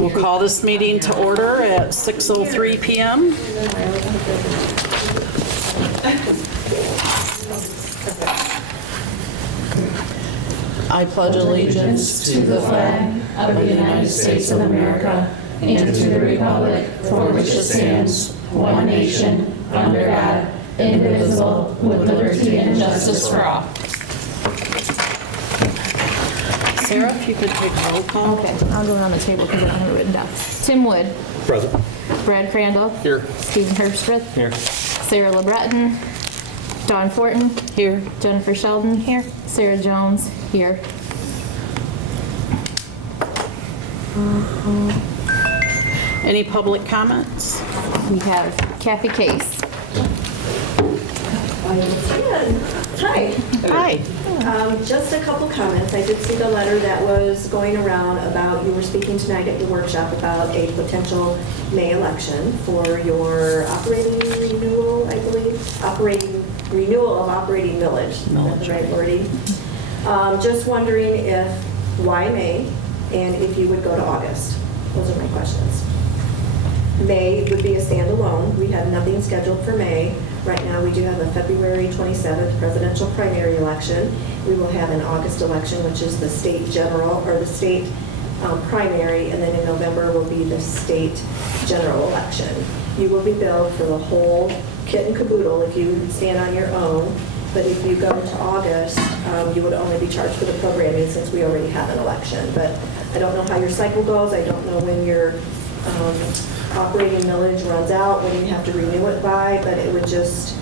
We'll call this meeting to order at 6:03 PM. I pledge allegiance to the flag of the United States of America and to the republic for which it stands, one nation, under God, indivisible, with liberty and justice for all. Sarah, if you could take roll call. Okay, I'll go around the table because I don't have it written down. Tim Wood. Present. Brad Crandall. Here. Stephen Herbstrith. Here. Sarah LeBreton. Dawn Fortin. Here. Jennifer Sheldon. Here. Sarah Jones. Here. Any public comments? We have Kathy Case. Hi. Hi. Just a couple comments. I did see the letter that was going around about, you were speaking tonight at your workshop about a potential May election for your operating renewal, I believe, renewal of operating millage. Is that the right wording? Just wondering why May, and if you would go to August. Those are my questions. May would be a standalone. We have nothing scheduled for May. Right now, we do have a February 27th presidential primary election. We will have an August election, which is the state general, or the state primary, and then in November will be the state general election. You will be billed for the whole kit and caboodle if you stand on your own, but if you go to August, you would only be charged for the programming since we already have an election. But I don't know how your cycle goes. I don't know when your operating millage runs out, when you have to renew it by, but it would just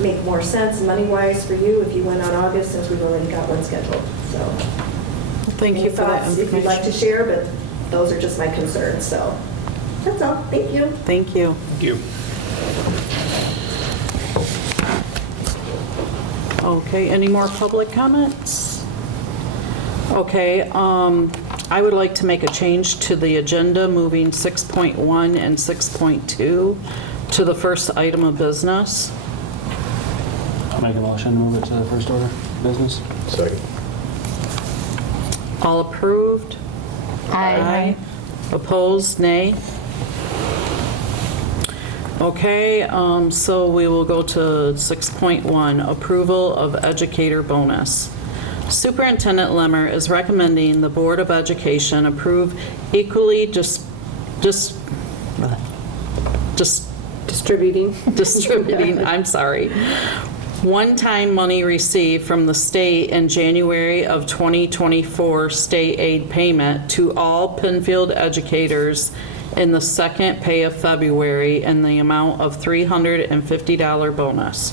make more sense money-wise for you if you went on August, since we've already got one scheduled. So, Thank you for that thoughts if you'd like to information. share, but those are just my concerns. So that's all. Thank you. Thank you. Thank you. Okay, any more public comments? Okay, I would like to make a change to the agenda, moving 6.1 and 6.2 to the first item of business. I'll make a motion to move it to the first order of business. Second. All approved? Aye. Opposed? Nay? Okay, so we will go to 6.1, approval of educator bonus. Superintendent Lemmer is recommending the Board of Education approve equally distributing, I'm sorry, one-time money received from the state in January of 2024 state aid payment to all Pennfield educators in the second pay of February in the amount of $350 bonus.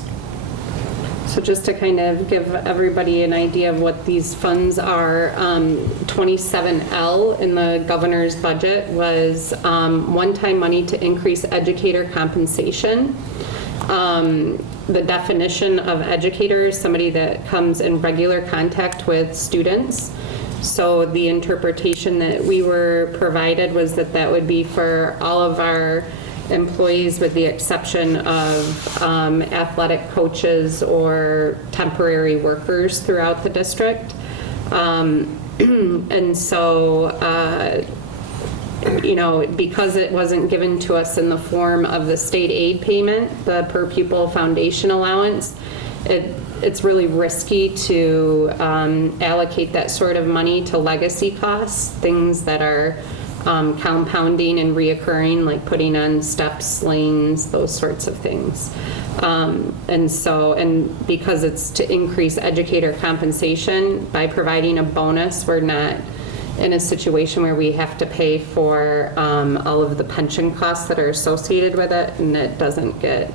So just to kind of give everybody an idea of what these funds are, 27L in the governor's budget was one-time money to increase educator compensation. The definition of educator is somebody that comes in regular contact with students. So the interpretation that we were provided was that that would be for all of our employees with the exception of athletic coaches or temporary workers throughout the district. And so, you know, because it wasn't given to us in the form of the state aid payment, the per pupil foundation allowance, it's really risky to allocate that sort of money to legacy costs, things that are compounding and reoccurring, like putting on steps, lanes, those sorts of things. And because it's to increase educator compensation, by providing a bonus, we're not in a situation where we have to pay for all of the pension costs that are associated with it, and it doesn't get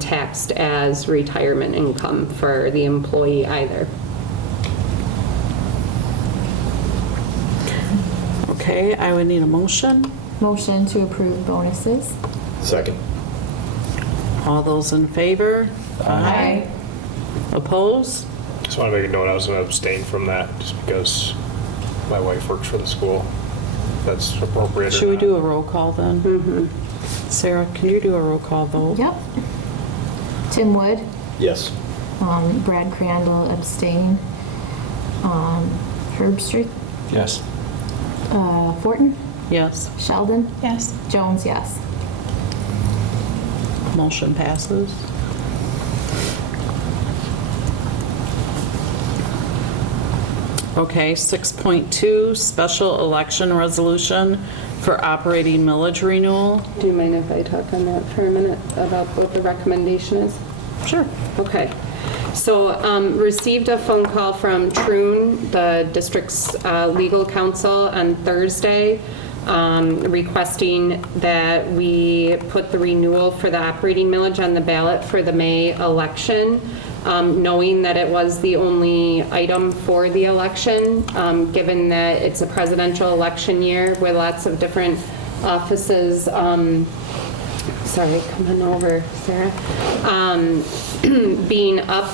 taxed as retirement income for the employee either. Okay, I would need a motion. Motion to approve bonuses. Second. All those in favor? Aye. Opposed? Just want to make a note, I was going to abstain from that just because my wife works for the school. That's appropriate. Should we do a roll call then? Mm-hmm. Sarah, can you do a roll call vote? Yep. Tim Wood. Yes. Brad Crandall abstain. Herbstreit. Yes. Fortin, Yes. Sheldon, Yes. Jones, yes. Motion passes. Okay, 6.2, special election resolution for operating millage renewal. Do you mind if I talk on that for a minute about what the recommendation is? Sure. Okay. So received a phone call from Troon, the district's legal counsel, on Thursday, requesting that we put the renewal for the operating millage on the ballot for the May election, knowing that it was the only item for the election, given that it's a presidential election year with lots of different offices. Sorry, come on over, Sarah. Being up,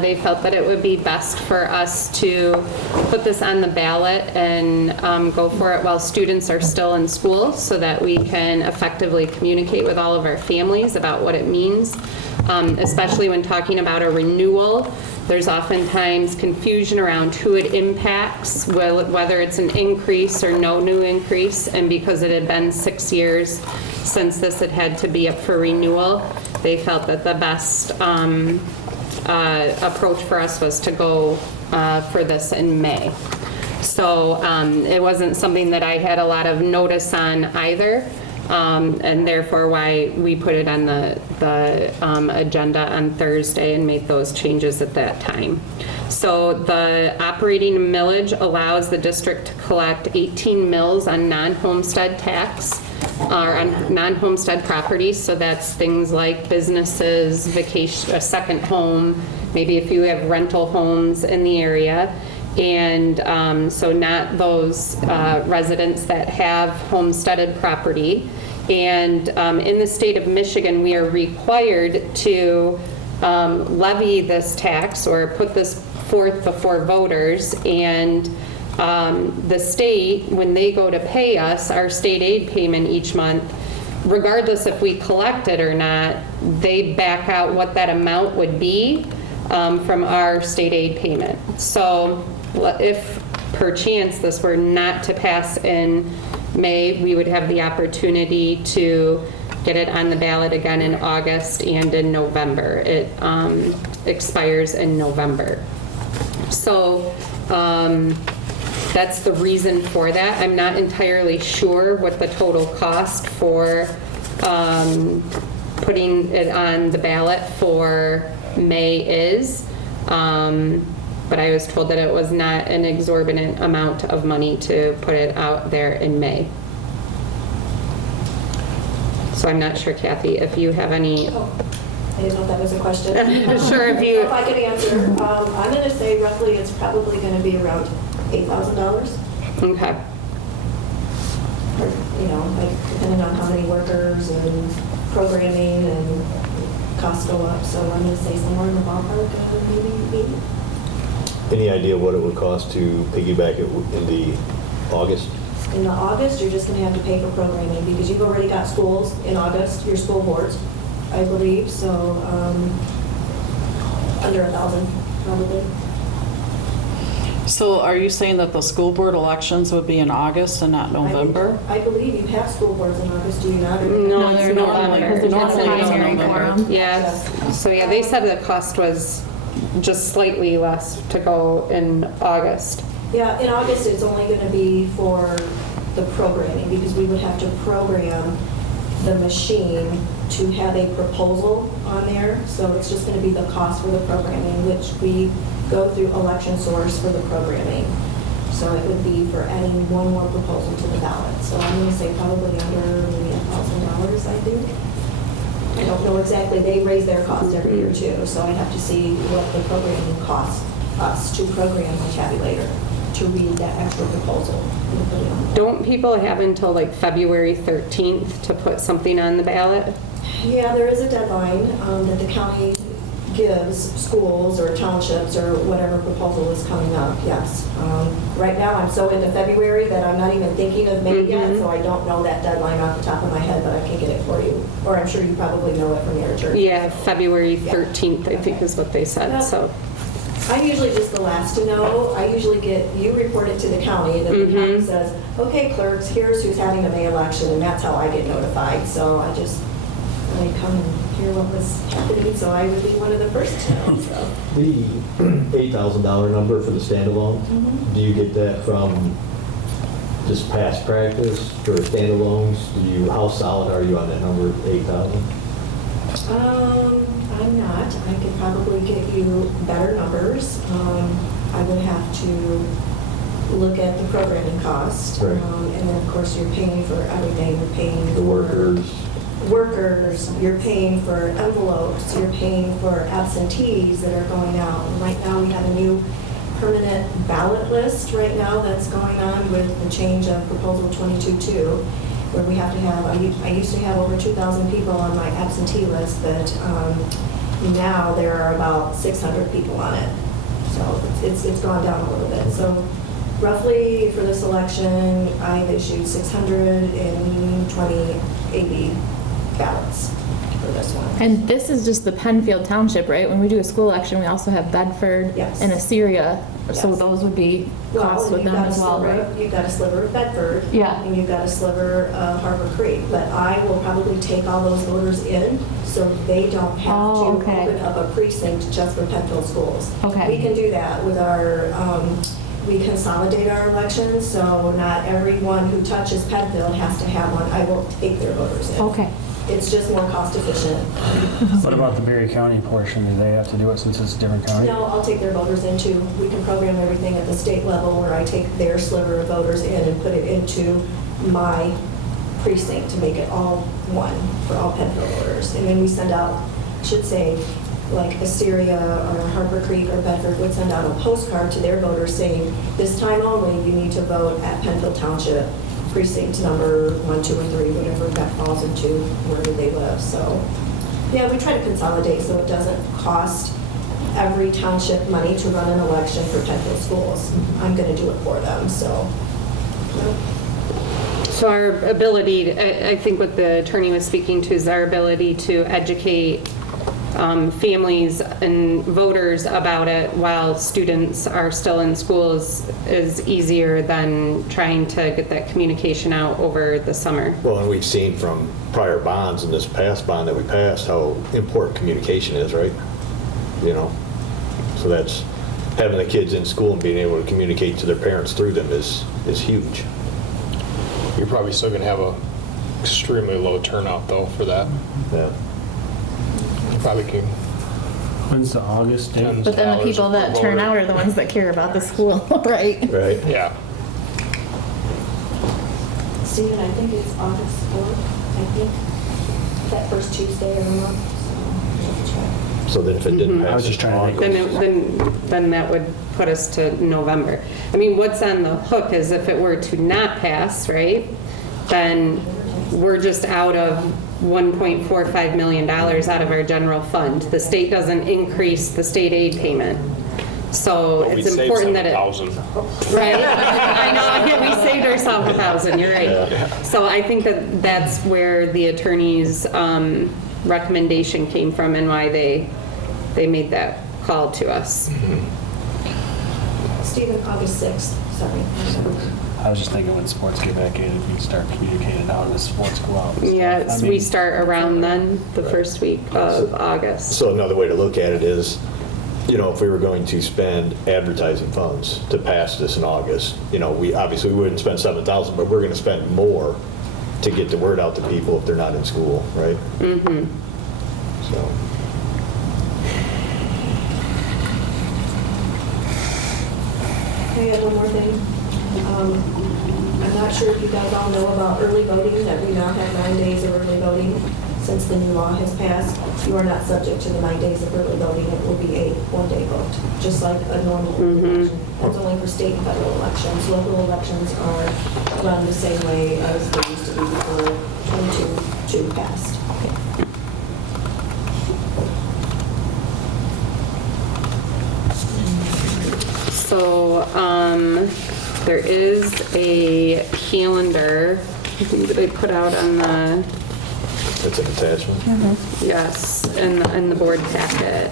they felt that it would be best for us to put this on the ballot and go for it while students are still in school so that we can effectively communicate with all of our families about what it means, especially when talking about a renewal. There's oftentimes confusion around who it impacts, whether it's an increase or no new increase, and because it had been 6 years since this had to be up for renewal, they felt that the best approach for us was to go for this in May. So it wasn't something that I had a lot of notice on either, and therefore why we put it on the agenda on Thursday and made those changes at that time. So the operating millage allows the district to collect 18 mills on non-homestead tax, or on non-homestead properties. So that's things like businesses, vacation, a second home, maybe if you have rental homes in the area. And so not those residents that have homesteaded property. And in the state of Michigan, we are required to levy this tax or put this forth before voters. And the state, when they go to pay us our state aid payment each month, regardless if we collect it or not, they back out what that amount would be from our state aid payment. So if perchance this were not to pass in May, we would have the opportunity to get it on the ballot again in August and in November. It expires in November. So that's the reason for that. I'm not entirely sure what the total cost for putting it on the ballot for May is. But I was told that it was not an exorbitant amount of money to put it out there in May. So I'm not sure, Kathy, if you have any. Oh, I didn't know if that was a question. Sure, if you. If I could answer, I'm going to say roughly it's probably going to be around $8,000. Okay. Or, you know, like depending on how many workers and programming and costs go up. So I'm going to say somewhere in the ballpark of maybe. Any idea what it would cost to piggyback it in the August? In the August, you're just going to have to pay for programming because you've already got schools in August, your school boards, I believe. So under 1,000 probably. So are you saying that the school board elections would be in August and not November? I believe you have school boards in August, do you not? No, they're it's normally- November. Because normally it's it's primary November. forum. Yes. So yeah, they said the cost was just slightly less to go in August. Yeah, in August, it's only going to be for the programming because we would have to program the machine to have a proposal on there. So it's just going to be the cost for the programming, which we go through election source for the programming. So it would be for adding one more proposal to the ballot. So I'm going to say probably under maybe $1,000, I think. I don't know exactly. They raise their costs every year too. So I'd have to see what the programming costs us to program a tabulator to read that extra proposal and put it on. Don't people have until like February 13th to put something on the ballot? Yeah, there is a deadline that the county gives schools or townships or whatever proposal is coming up, yes. Right now, I'm so into February that I'm not even thinking of May yet, so I don't know that deadline off the top of my head, but I can get it for you. Or I'm sure you probably know it from your attorney. Yeah, February 13th, I think is what they said, so. I'm usually just the last to know. I usually you report it to the county, and then the county says, okay, clerks, here's who's having a May election, and that's how I get notified. So I come and hear what was happening, so I would be one of the first to know, so. The $8,000 number for the standalone, do you get that from just past practice for standalones? How solid are you on that number, 8,000? I'm not. I could probably get you better numbers. I would have to look at the programming cost. Right. And then, of course, you're paying for everything. You're paying The workers? You're paying for envelopes, you're paying for absentees that are going out. And right now, we have a new permanent ballot list right now that's going on with the change of Proposal 22-2, where we have to have, I used to have over 2,000 people on my absentee list, but now there are about 600 people on it. So it's gone down a little bit. So roughly for this election, I've issued 680 ballots for this one. And this is just the Pennfield Township, right? When we do a school election, we also have Bedford Yes. and Assyria. So Yes. those would be costs Well, with you've them got a as well, sliver- right? You've got a sliver of Bedford. Yeah. And you've got a sliver of Harbor Creek. But I will probably take all those voters in so they don't have Oh, to okay. open up a precinct just for Pennfield schools. Okay. We can do that with our, we consolidate our elections, so not everyone who touches Pennfield has to have one. I will take their voters in. Okay. It's just more cost efficient. What about the Berry County portion? Do they have to do it since it's a different county? No, I'll take their voters in too. We can program everything at the state level where I take their sliver of voters in and put it into my precinct to make it all one for all Pennfield voters. And then we send out, I should say, like Assyria or Harbor Creek or Bedford would send out a postcard to their voters saying, this time only, you need to vote at Pennfield Township, precinct number 1, 2, or 3, whatever that falls into, wherever they live. So, yeah, we try to consolidate so it doesn't cost every township money to run an election for Pennfield schools. I'm going to do it for them, so. Yep. So our ability, I think what the attorney was speaking to is our ability to educate families and voters about it while students are still in schools is easier than trying to get that communication out over the summer. Well, and we've seen from prior bonds and this past bond that we passed how important communication is, right? You know, so that's having the kids in school and being able to communicate to their parents through them is huge. You're probably still going to have a extremely low turnout though for that. Yeah. You probably can. When's the August date? But then the people that turn out are the ones that care about the school, right? Right. Yeah. Stephen, I think it's August 4th, I think, that first Tuesday of the month. So, we'll check. So that if it didn't I pass was just in trying to August- Then that would put us to November. I mean, what's on the hook is if it were to not pass, right, then we're just out of $1.45 million out of our general fund. The state doesn't increase the state aid payment. So But we it's saved important that it, 7,000. right? I know, we saved ourselves 1,000, you're right. So I think that that's where the attorney's recommendation came from and why they made that call to us. Stephen, August 6th, sorry. I was just thinking when sports get back in, if you start communicating how does sports go out. and Yeah, stuff. I we mean, start around then, the first week of August. So another way to look at it is, you know, if we were going to spend advertising funds to pass this in August, you know, we wouldn't spend 7,000, but we're going to spend more to get the word out to people if they're not in school, right? Mm-hmm. So. I have one more thing. I'm not sure if you guys all know about early voting, that we now have 9 days of early voting since the new law has passed. You are not subject to the 9 days of early voting. It will be a one-day vote, just like a normal election. That's only for state and federal elections. Local elections are run the same way as they used to be before 22 passed. So, there is a calendar, I think that I put out on the, That's an attachment. yes, in the board packet.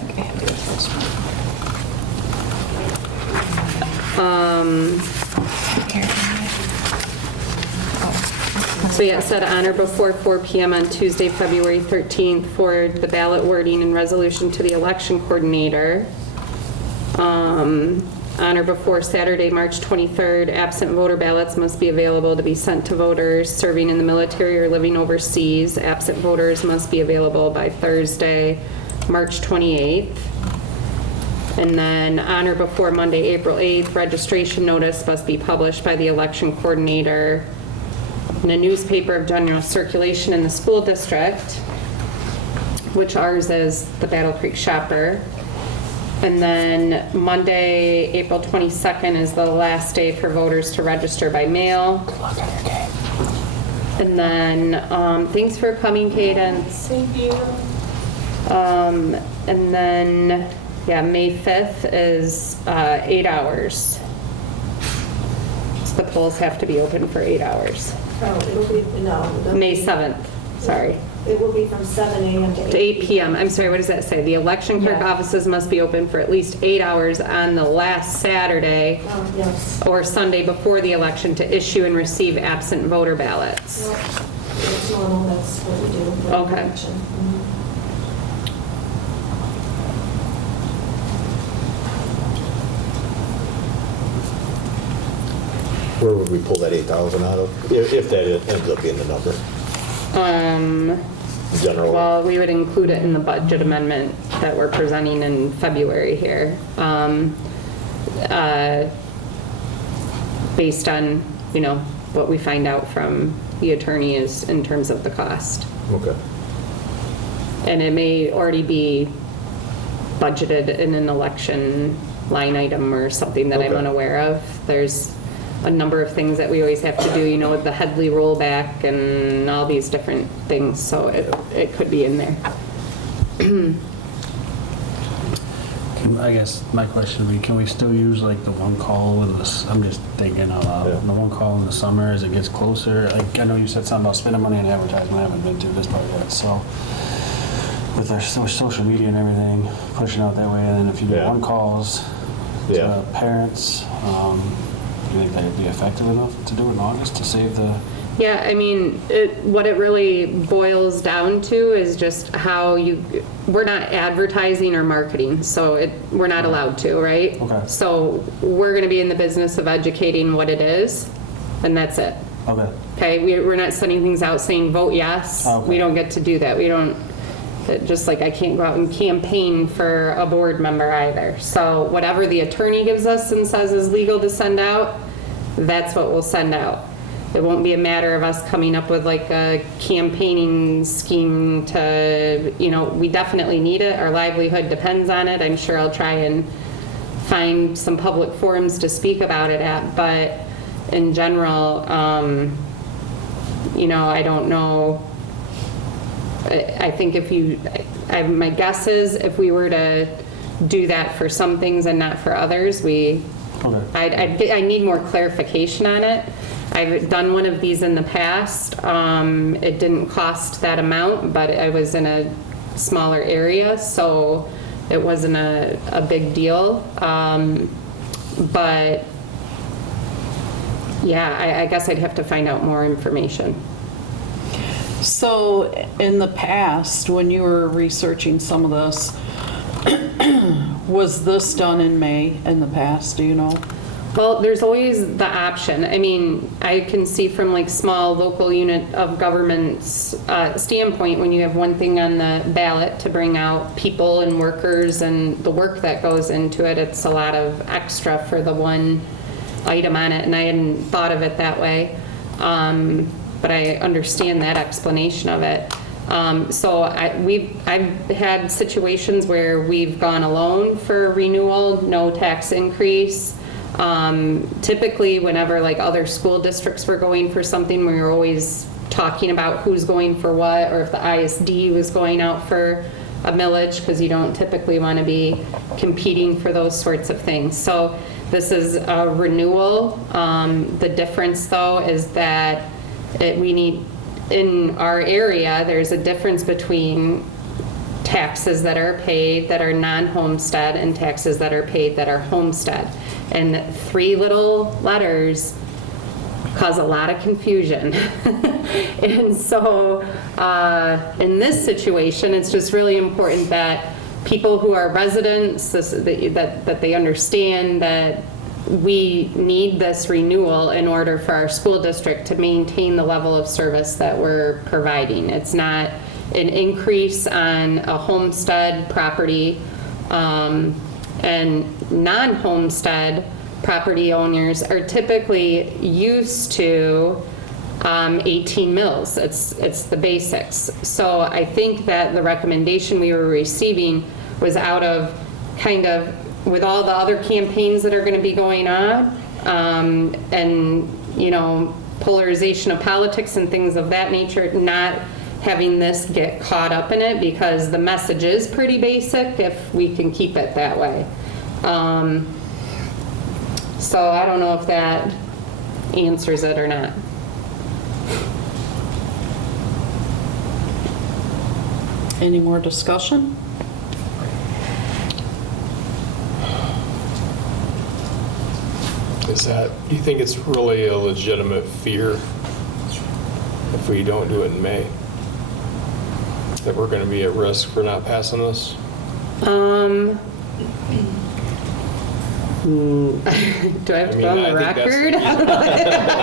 So yeah, it said on or before 4 p.m. on Tuesday, February 13th for the ballot wording and resolution to the election coordinator. On or before Saturday, March 23rd, absent voter ballots must be available to be sent to voters serving in the military or living overseas. Absent voters must be available by Thursday, March 28th. And then on or before Monday, April 8th, registration notice must be published by the election coordinator in a newspaper of general circulation in the school district, which ours is the Battle Creek Shopper. And then Monday, April 22nd is the last day for voters to register by mail. Good luck on your game. And then, thanks for coming, Cadence. Thank you. And then, yeah, May 5th is 8 hours. So the polls have to be open for 8 hours. Oh, it'll be, no. it'll May be- 7th, sorry. It will be from 7 a.m. to 8 To 8 p.m. I'm sorry, what does that say? The election clerk Yeah. offices must be open for at least 8 hours on the last Saturday Oh, yes. or Sunday before the election to issue and receive absent voter ballots. Well, it's normal, that's what we do. for Okay. election. Mhm. Where would we pull that 8,000 out of? If that ends up being the number, general? Well, we would include it in the budget amendment that we're presenting in February here. Based on, you know, what we find out from the attorney is in terms of the cost. Okay. And it may already be budgeted in an election line item or something that I'm Okay. unaware of. There's a number of things that we always have to do, you know, with the Headley rollback and all these different things, so it could be in there. I guess my question would be, can we still use like the one call in this, I'm just thinking out loud, Yeah. the one call in the summer as it gets closer? Like, I know you said something about spending money on advertisement, I haven't been through this part yet, so with our social media and everything, pushing out that way, and then if you do Yeah. one calls Yeah. to parents, do you think that would be effective enough to do it in August to save the? Yeah, I mean, what it really boils down to is just how we're not advertising or marketing, so we're not allowed to, right? Okay. So we're gonna be in the business of educating what it is, and that's it. Okay, Okay, we're not sending things out saying vote yes. Okay. We don't get to do that. We don't, just like I can't go out and campaign for a board member either. So whatever the attorney gives us and says is legal to send out, that's what we'll send out. It won't be a matter of us coming up with like a campaigning scheme to, you know, we definitely need it. Our livelihood depends on it. I'm sure I'll try and find some public forums to speak about it at, but in general, you know, I don't know. I think my guess is if we were to do that for some things and not for others, okay. I need more clarification on it. I've done one of these in the past. It didn't cost that amount, but I was in a smaller area, so it wasn't a big deal. But yeah, I guess I'd have to find out more information. So in the past, when you were researching some of this, was this done in May in the past, do you know? Well, there's always the option. I mean, I can see from like small local unit of government's standpoint, when you have one thing on the ballot to bring out people and workers and the work that goes into it, it's a lot of extra for the one item on it, and I hadn't thought of it that way. But I understand that explanation of it. So I've had situations where we've gone alone for renewal, no tax increase. Typically, whenever like other school districts were going for something, we were always talking about who's going for what, or if the ISD was going out for a millage, because you don't typically want to be competing for those sorts of things. So this is a renewal. The difference, though, is that we need, in our area, there's a difference between taxes that are paid that are non-homestead and taxes that are paid that are homestead. And 3 little letters cause a lot of confusion. And so in this situation, it's just really important that people who are residents, that they understand that we need this renewal in order for our school district to maintain the level of service that we're providing. It's not an increase on a homestead property, and non-homestead property owners are typically used to 18 mills. It's the basics. So I think that the recommendation we were receiving was out of kind of, with all the other campaigns that are going to be going on, and, you know, polarization of politics and things of that nature, not having this get caught up in it, because the message is pretty basic if we can keep it that way. So I don't know if that answers it or not. Any more discussion? Do you think it's really a legitimate fear if we don't do it in May? That we're going to be at risk for not passing this? Do I have to go on the record? I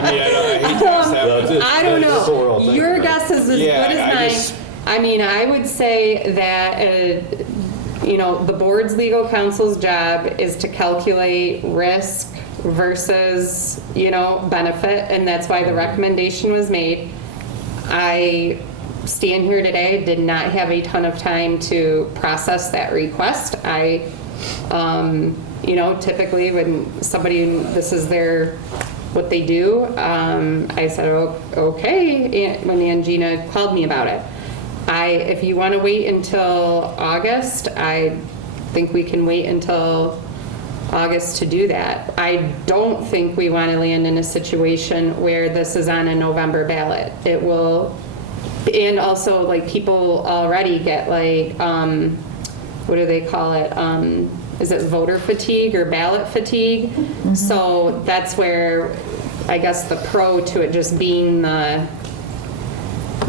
hate to ask that. I don't That's what we're all know. thinking, Your right? guess is as Yeah, good I as just- mine. I mean, I would say that, you know, the board's legal counsel's job is to calculate risk versus, you know, benefit, and that's why the recommendation was made. I stand here today, did not have a ton of time to process that request. You know, typically when somebody, this is what they do, I said, okay, when Angina called me about it. If you want to wait until August, I think we can wait until August to do that. I don't think we want to land in a situation where this is on a November ballot. It will, and also like people already get like, what do they call it? Is it voter fatigue or ballot fatigue? Mm-hmm. So that's where I guess the pro to it just being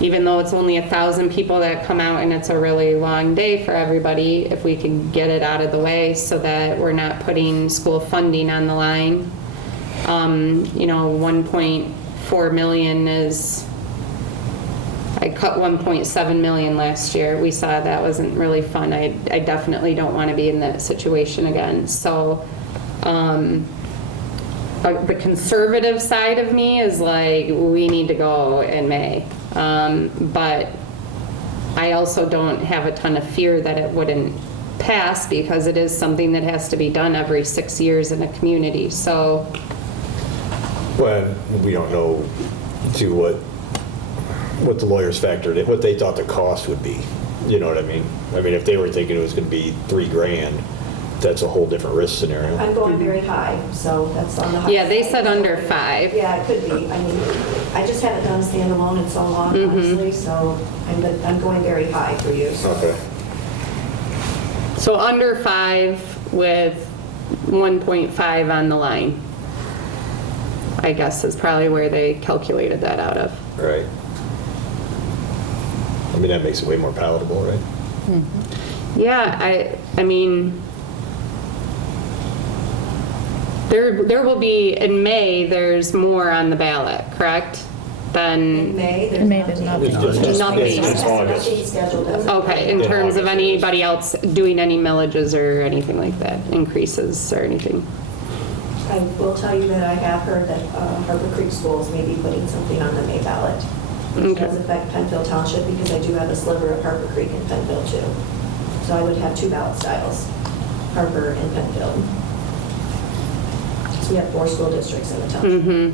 even though it's only 1,000 people that come out and it's a really long day for everybody, if we can get it out of the way so that we're not putting school funding on the line. You know, 1.4 million is, I cut 1.7 million last year. We saw that wasn't really fun. I definitely don't want to be in that situation again. So the conservative side of me is like, we need to go in May. But I also don't have a ton of fear that it wouldn't pass, because it is something that has to be done every 6 years in a community. So, Well, we don't know what the lawyers factored in, what they thought the cost would be. You know what I mean? I mean, if they were thinking it was going to be $3,000, that's a whole different risk scenario. I'm going very high, so that's on the high yeah, they side. said under 5. Yeah, it could be. I mean, I just haven't done standalone in so long, Mm-hmm. honestly, so I'm going very high for you. So. Okay. So under 5 with 1.5 on the line, I guess is probably where they calculated that out of. Right. I mean, that makes it way more palatable, right? Yeah, I mean, there will be, in May, there's more on the ballot, correct? In Than, May, there's In May, nothing. there's Nothing. It's just August. Nothing scheduled as of okay, in In terms of August. anybody else doing any millages or anything like that, increases or anything? I will tell you that I have heard that Harbor Creek Schools may be putting something on the May ballot, which Okay. does affect Pennfield Township, because I do have a sliver of Harbor Creek in Pennfield too. So I would have 2 ballot styles, Harbor and Pennfield. So we have 4 school districts in the township. Mm-hmm.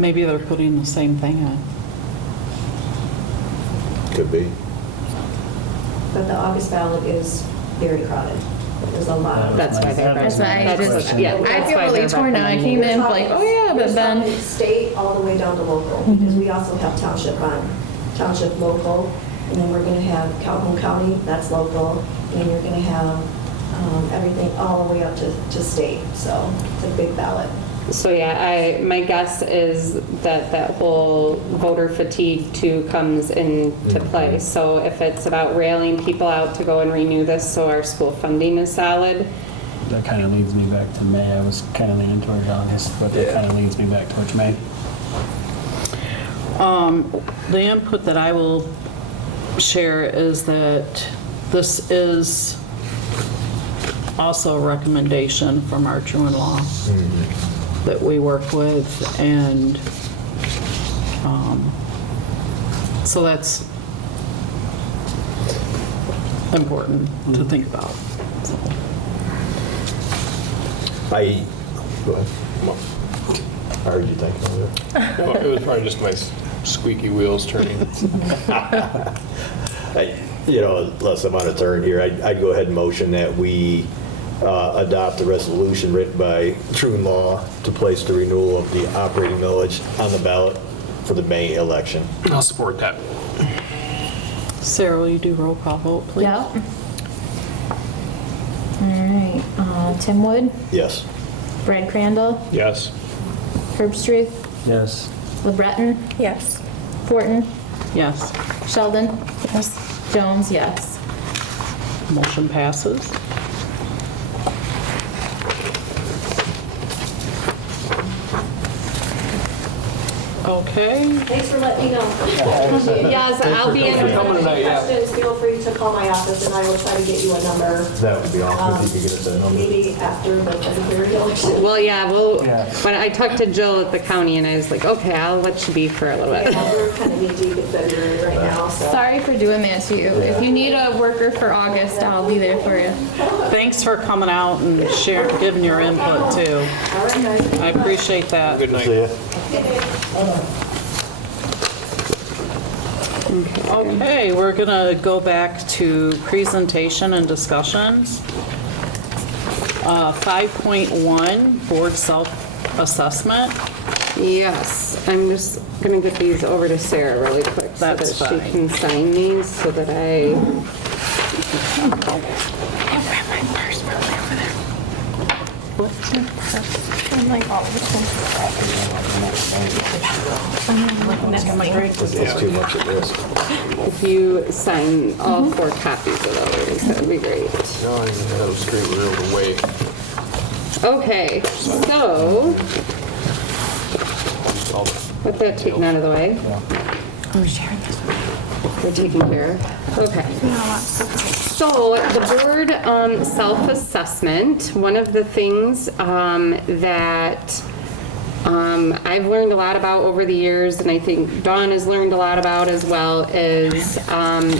Maybe they're putting the same thing on. Could be. But the August ballot is very crowded. There's a lot of. That's why they're. That's why I that's- just, yeah, I that's feel why really they're torn now. I recommending came in like, oh yeah, but We're then, talking state all the way down to local, because we also have township on Township local, and then we're going to have Calhoun County, that's local, and then you're going to have everything all the way up to state. So it's a big ballot. So yeah, my guess is that that whole voter fatigue too comes into play. So if it's about railing people out to go and renew this so our school funding is solid, That kind of leads me back to May. I was kind of leaning towards August, but that kind of leads me back towards May. The input that I will share is that this is also a recommendation from our true-in-law that we work with, and so that's important to think about. Go ahead. I heard you thinking over there. Well, it was probably just my squeaky wheels turning. Unless I'm on a turn here, I'd go ahead and motion that we adopt a resolution written by True-in-Law to place the renewal of the operating millage on the ballot for the May election. I'll support that. Sarah, will you do roll call vote, please? Yep. All right, Tim Wood, Yes. Brad Crandall, Yes. Herbstreit, Yes. LeBreton, Yes. Fortin, Yes. Sheldon, Yes. Jones, yes. Motion passes. Okay. Thanks for letting me know. yes, I'll be in. coming tonight, yeah. Questions, feel free to call my office and I will try to get you a number, That would be awesome if you could get us that number. maybe after the February election. Well, yeah, Yeah. when I talked to Jill at the county and I was like, okay, I'll let you be for a little bit. Yeah, we're kind of knee deep in February right now, so. Sorry for doing that to you. If you need a worker for August, I'll be there for you. Thanks for coming out and giving your input too. All right, guys. I appreciate that. Good night. See ya. Okay, we're gonna go back to presentation and discussions. 5.1, board self-assessment. Yes, I'm just gonna get these over to Sarah really quick so that That's she fine. can sign these so that I. I'm like all the It's too much at risk. If you sign all 4 copies of those, that'd be great. No, I didn't have those screen reeled away. Okay, so with that taken out of the way, I'm sharing this one. we're taking care of. Okay. So the board self-assessment, one of the things that I've learned a lot about over the years, and I think Dawn has learned a lot about as well, is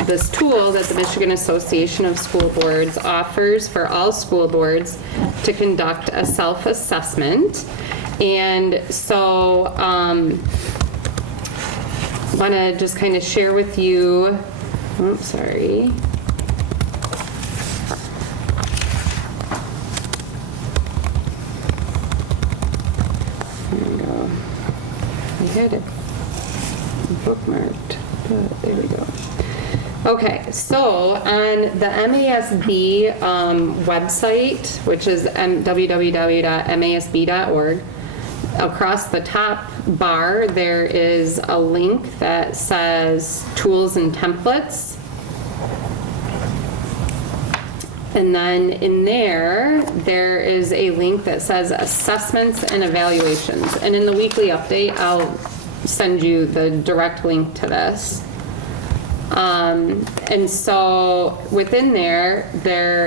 this tool that the Michigan Association of School Boards offers for all school boards to conduct a self-assessment. And so want to just kind of share with you, oops, sorry. There we go. I had it bookmarked, but there we go. Okay, so on the MASB website, which is www.masb.org, across the top bar, there is a link that says Tools and Templates. And then in there is a link that says Assessments and Evaluations. And in the weekly update, I'll send you the direct link to this. And so within there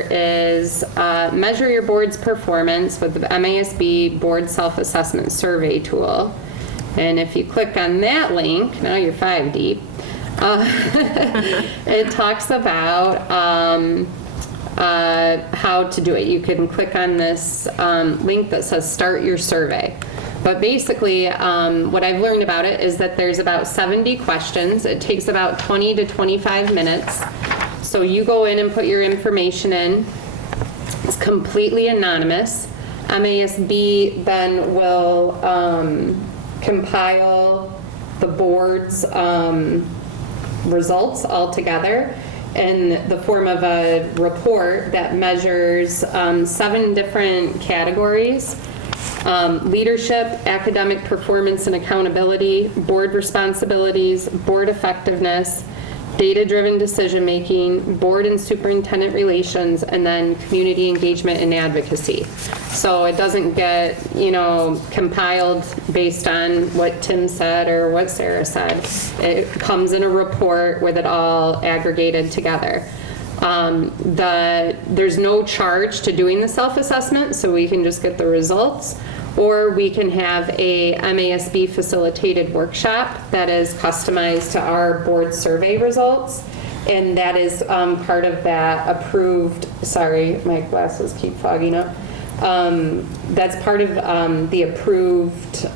is Measure Your Board's Performance with the MASB Board Self-Assessment Survey Tool. And if you click on that link, now you're 5 deep, it talks about how to do it. You can click on this link that says Start Your Survey. But basically, what I've learned about it is that there's about 70 questions. It takes about 20 to 25 minutes. So you go in and put your information in. It's completely anonymous. MASB then will compile the board's results all together in the form of a report that measures 7 different categories: leadership, academic performance and accountability, board responsibilities, board effectiveness, data-driven decision-making, board and superintendent relations, and then community engagement and advocacy. So it doesn't get, compiled based on what Tim said or what Sarah said. It comes in a report with it all aggregated together. There's no charge to doing the self-assessment, so we can just get the results, or we can have a MASB facilitated workshop that is customized to our board survey results, and that is part of that approved, sorry, my glasses keep fogging up. That's part of the approved,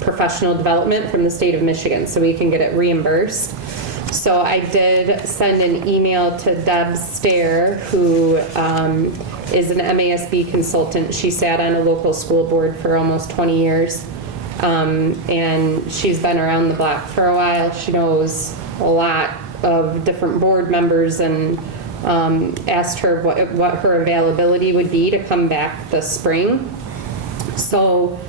professional development from the state of Michigan, so we can get it reimbursed. So I did send an email to Deb Stair, who is an MASB consultant. She sat on a local school board for almost 20 years, and she's been around the block for a while. She knows a lot of different board members, and asked her what her availability would be to come back this spring. So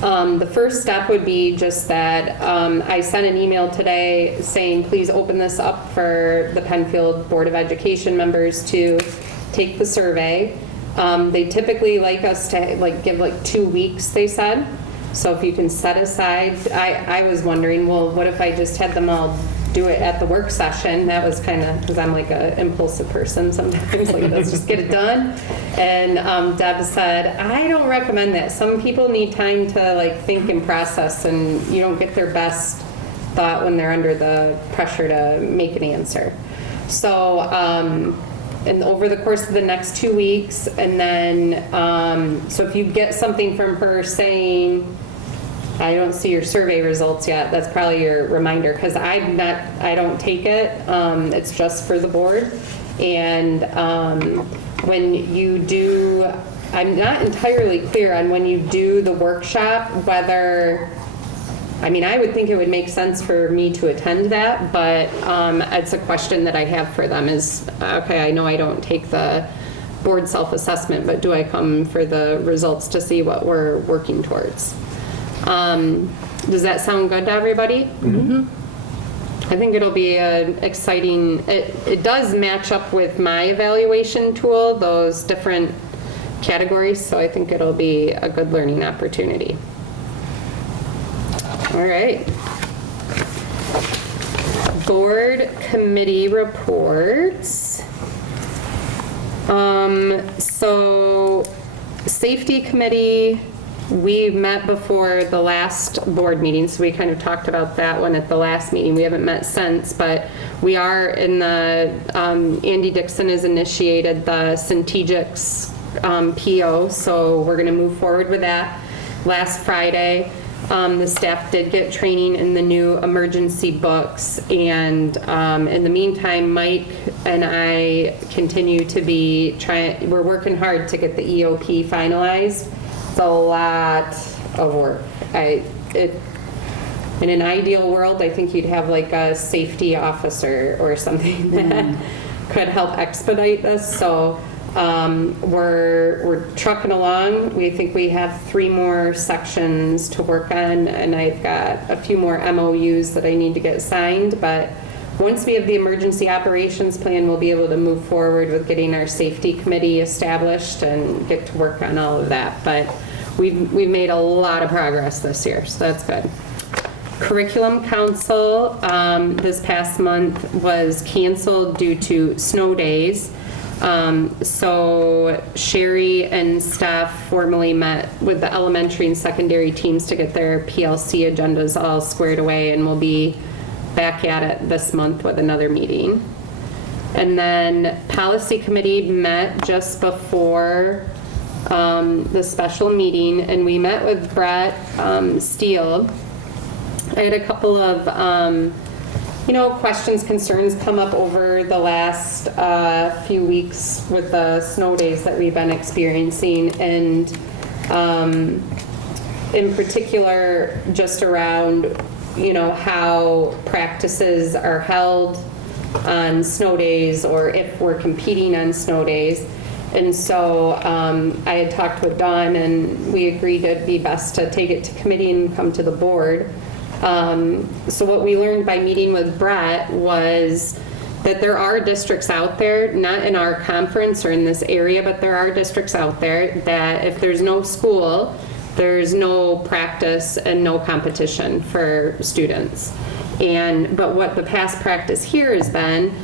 the first step would be just that I sent an email today saying, please open this up for the Pennfield Board of Education members to take the survey. They typically like us to give 2 weeks, they said. So if you can set aside, I was wondering, well, what if I just had them all do it at the work session? That was kind of, because I'm like an impulsive person sometimes, let's just get it done. And Deb said, I don't recommend that. Some people need time to think and process, and you don't get their best thought when they're under the pressure to make an answer. So, and over the course of the next 2 weeks, and then, so if you get something from her saying, I don't see your survey results yet, that's probably your reminder, because I don't take it. It's just for the board. And when you do, I'm not entirely clear on when you do the workshop, whether, I would think it would make sense for me to attend that, but it's a question that I have for them is, okay, I know I don't take the board self-assessment, but do I come for the results to see what we're working towards? Does that sound good to everybody? Mm-hmm. I think it'll be an exciting, it does match up with my evaluation tool, those different categories, so I think it'll be a good learning opportunity. All right. Board committee reports. So safety committee, we met before the last board meeting, so we kind of talked about that one at the last meeting. We haven't met since, but we are in the, Andy Dixon has initiated the Centegix PO, so we're going to move forward with that. Last Friday, the staff did get training in the new emergency books, and in the meantime, Mike and I continue to be we're working hard to get the EOP finalized. It's a lot of work. In an ideal world, I think you'd have a safety officer or something that could help expedite this. So we're trucking along. We think we have 3 more sections to work on, and I've got a few more MOUs that I need to get signed. But once we have the emergency operations plan, we'll be able to move forward with getting our safety committee established and get to work on all of that. But we've made a lot of progress this year, so that's good. Curriculum Council this past month was canceled due to snow days. So Sherry and staff formally met with the elementary and secondary teams to get their PLC agendas all squared away, and we'll be back at it this month with another meeting. And then Policy Committee met just before the special meeting, and we met with Brett Steele. I had a couple of questions, concerns come up over the last few weeks with the snow days that we've been experiencing, and in particular just around how practices are held on snow days or if we're competing on snow days. And so I had talked with Dawn and we agreed it'd be best to take it to committee and come to the board. So what we learned by meeting with Brett was that there are districts out there, not in our conference or in this area, but there are districts out there that if there's no school, there's no practice and no competition for students. But what the past practice here has been,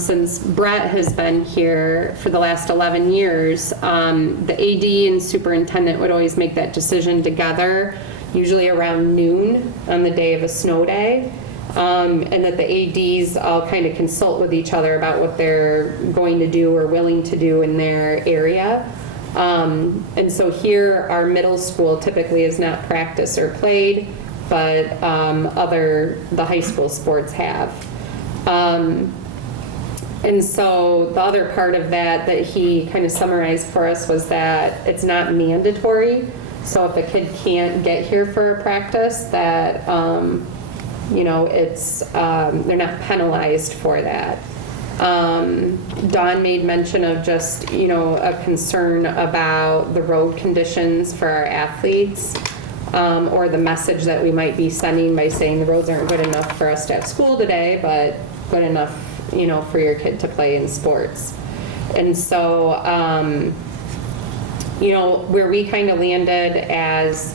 since Brett has been here for the last 11 years, the AD and superintendent would always make that decision together, usually around noon on the day of a snow day. And that the ADs all kind of consult with each other about what they're going to do or willing to do in their area. And so here, our middle school typically is not practiced or played, but the high school sports have. And so the other part of that he kind of summarized for us was that it's not mandatory. So if a kid can't get here for a practice, that it's they're not penalized for that. Dawn made mention of just a concern about the road conditions for our athletes, or the message that we might be sending by saying the roads aren't good enough for us to have school today, but good enough for your kid to play in sports. And so where we kind of landed as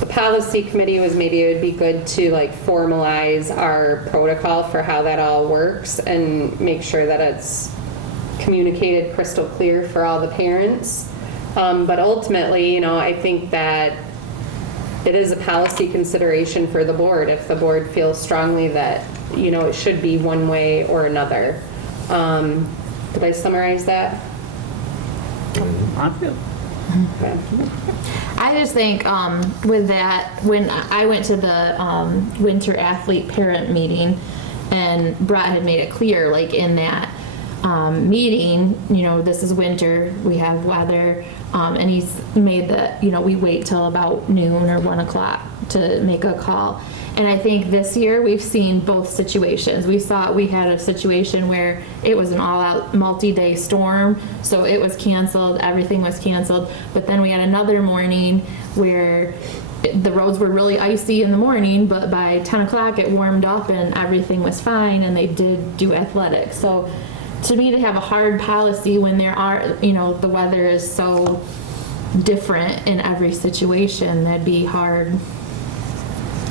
the policy committee was maybe it would be good to formalize our protocol for how that all works and make sure that it's communicated crystal clear for all the parents. But ultimately, I think that it is a policy consideration for the board if the board feels strongly that, it should be one way or another. Did I summarize that? I feel. Okay. I just think with that, when I went to the winter athlete parent meeting, and Brett had made it clear, in that meeting, this is winter, we have weather, and he's made that, we wait till about noon or 1 o'clock to make a call. And I think this year we've seen both situations. We had a situation where it was an all-out multi-day storm, so it was canceled, everything was canceled. But then we had another morning where the roads were really icy in the morning, but by 10 o'clock it warmed up and everything was fine, and they did do athletics. So to me, to have a hard policy when there are, the weather is so different in every situation, that'd be hard.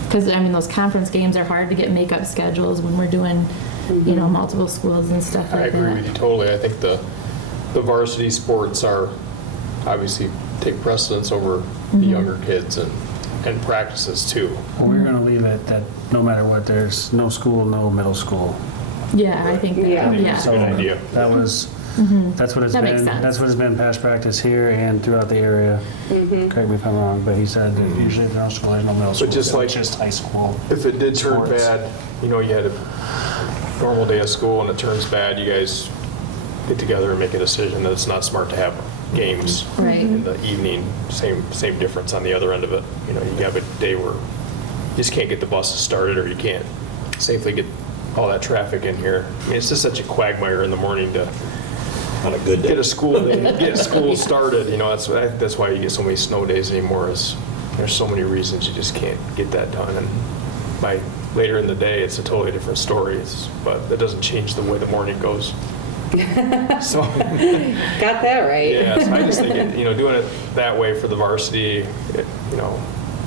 Because, those conference games are hard to get makeup schedules when we're doing, multiple schools and stuff like that. I agree with you totally. I think the varsity sports are obviously take precedence over the younger kids and practices too. Well, we're gonna leave it that no matter what, there's no school, no middle school. Yeah, I think that, Yeah. So Good idea. that was, that's what it's That makes been, sense. that's what it's been past practice here and throughout the area. Correct me if I'm wrong, but he said that usually if there's no school, there's no middle school. just so like- it's just high school. If it did turn Sports. bad, you had a normal day of school and it turns bad, you guys get together and make a decision that it's not smart to have games Right. in the evening. Same difference on the other end of it. You have a day where you just can't get the buses started or you can't safely get all that traffic in here. It's just such a quagmire in the morning to On a good day. get a school started. That's why you get so many snow days anymore. Is there's so many reasons you just can't get that done, and by later in the day it's a totally different story. But that doesn't change the way the morning goes. So Got that right. yeah, so I just think doing it that way for the varsity,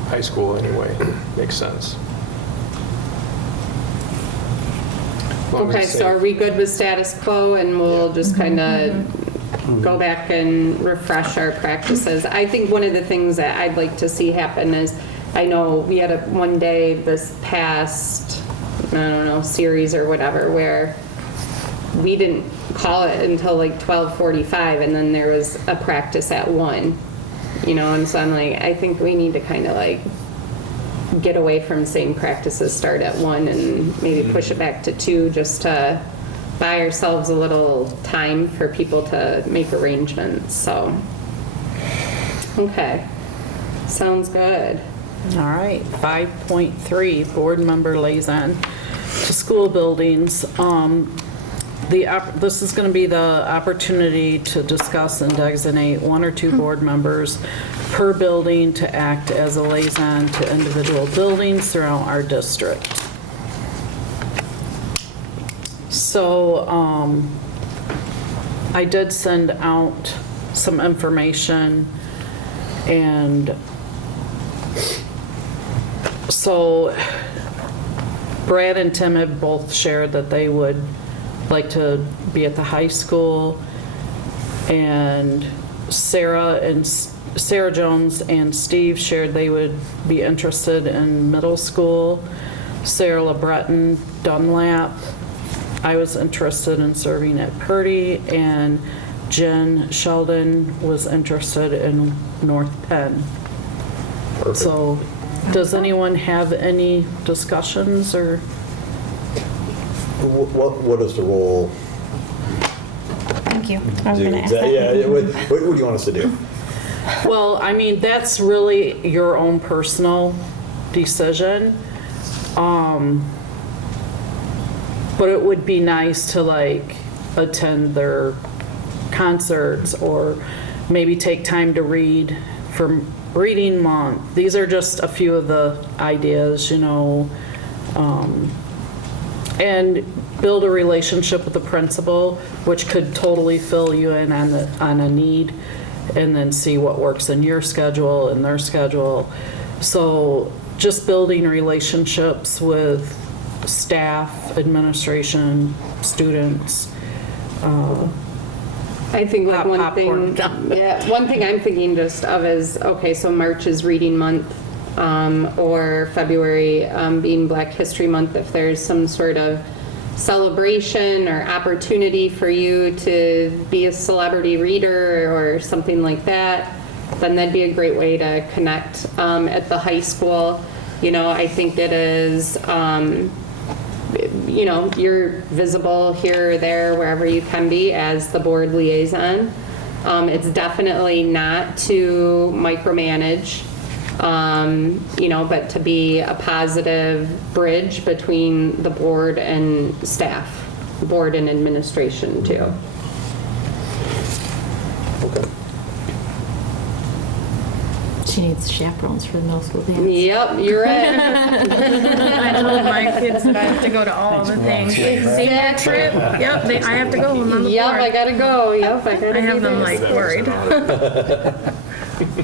high school anyway, makes sense. Long as Okay, it's so are safe. we good with status quo, and we'll just kind of go back and refresh our practices? I think one of the things that I'd like to see happen is, I know we had one day this past, series or whatever, where we didn't call it until 12:45, and then there was a practice at 1, and so I'm I think we need to kind of get away from saying practices start at 1 and maybe push it back to 2, just to buy ourselves a little time for people to make arrangements. So, okay, sounds good. All right, 5.3, board member liaison to school buildings. This is going to be the opportunity to discuss and designate 1 or 2 board members per building to act as a liaison to individual buildings throughout our district. So I did send out some information, and so Brad and Tim have both shared that they would like to be at the high school, and Sarah Jones and Steve shared they would be interested in middle school. Sarah LeBreton Dunlap, I was interested in serving at Purdy, and Jen Sheldon was interested in North Penn. Perfect. So does anyone have any discussions or? What is the role? Thank you. I was do? going to ask that. Yeah, what do you want us to do? Well, I mean, that's really your own personal decision. But it would be nice to like attend their concerts or maybe take time to read for reading month. These are just a few of the ideas, you know. And build a relationship with the principal, which could totally fill you in on a need, and then see what works in your schedule and their schedule. So just building relationships with staff, administration, students. I think like one Popcorn. thing, yeah, one thing I'm thinking just of is, okay, so March is reading month, or February being Black History Month. If there's some sort of celebration or opportunity for you to be a celebrity reader or something like that, then that'd be a great way to connect. At the high school, you know, I think it is, you know, you're visible here or there, wherever you can be as the board liaison. It's definitely not to micromanage, you know, but to be a positive bridge between the board and staff, board and administration too. Okay. She needs chaperones for the middle school dance. Yep, you're right. I told my kids that I have to go to all the things. Senior trip, yep, I have to go. I'm on the Yep, I board. gotta go. Yep, I gotta I have be them there. like worried.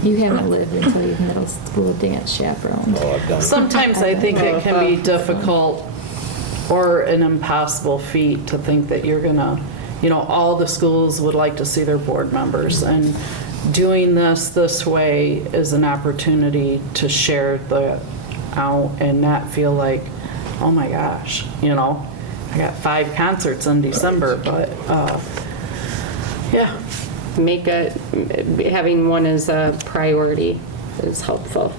You haven't lived until you've middle school dance chaperone. Oh, I've done it. Sometimes I think it can be difficult or an impossible feat to think that you're gonna, you know, all the schools would like to see their board members, and doing this way is an opportunity to share the out and not feel like, oh my gosh, you know, I got 5 concerts in December, but yeah. Make it, having one as a priority is helpful.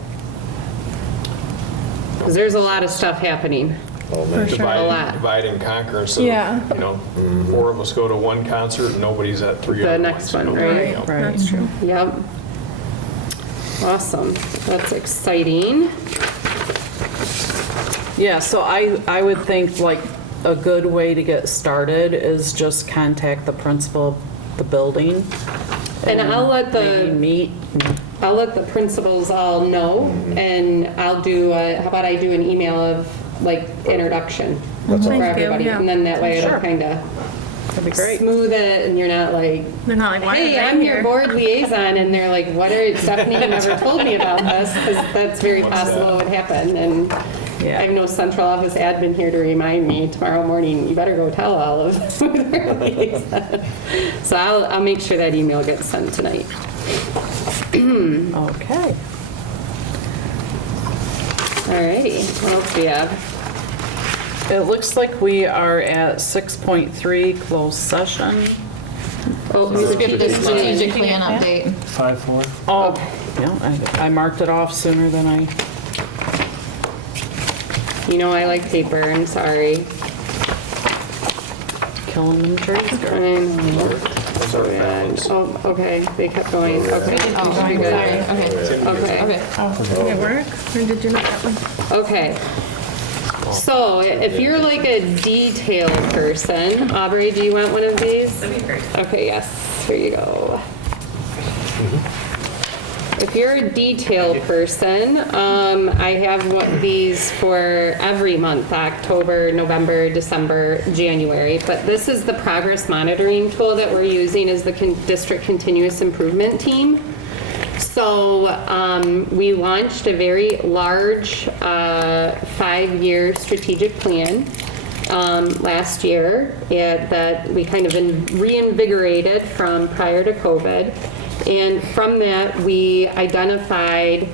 Because there's a lot of stuff happening. Oh, man. For sure. A lot. Divide and conquer, so, Yeah. you know, 4 of us go to one concert and nobody's at 3 The other next ones, one, you know, right? you know. Right. That's true. Yep. Awesome. That's exciting. Yeah, so I would think like a good way to get started is just contact the principal of the building. And I'll let maybe the, meet. I'll let the principals all know, and I'll do, how about I do an email of like introduction for Thank you, everybody, yeah. and then that way it'll Sure. kind of That'd be great. smooth it, and you're not like, They're not like, why hey, are they I'm your here? board liaison, and they're like, what are, Stephanie never told me about this, because that's very possible would happen, and Yeah. I have no central office admin here to remind me tomorrow morning, you better go tell all of their liaisons. So I'll make sure that email gets sent tonight. Okay. Alrighty, what else do we have? It looks like we are at 6.3 closed session. Oh, we skipped The this strategic one. plan update. 5-4. Oh, yeah, I marked it off sooner than I, You know I like paper, I'm sorry. killing them trees. girl. I know. So bad. Oh, okay, they kept going, okay. Oh, we should be good. sorry. Okay. Okay. Okay. Oh, did it work? Or did you not get one? Okay. So if you're like a detail person, Aubrey, do you want one of these? That'd be great. Okay, yes, here you go. If you're a detail person, I have these for every month, October, November, December, January. But this is the progress monitoring tool that we're using as the district continuous improvement team. So we launched a very large 5-year strategic plan last year that we kind of reinvigorated from prior to COVID. And from that, we identified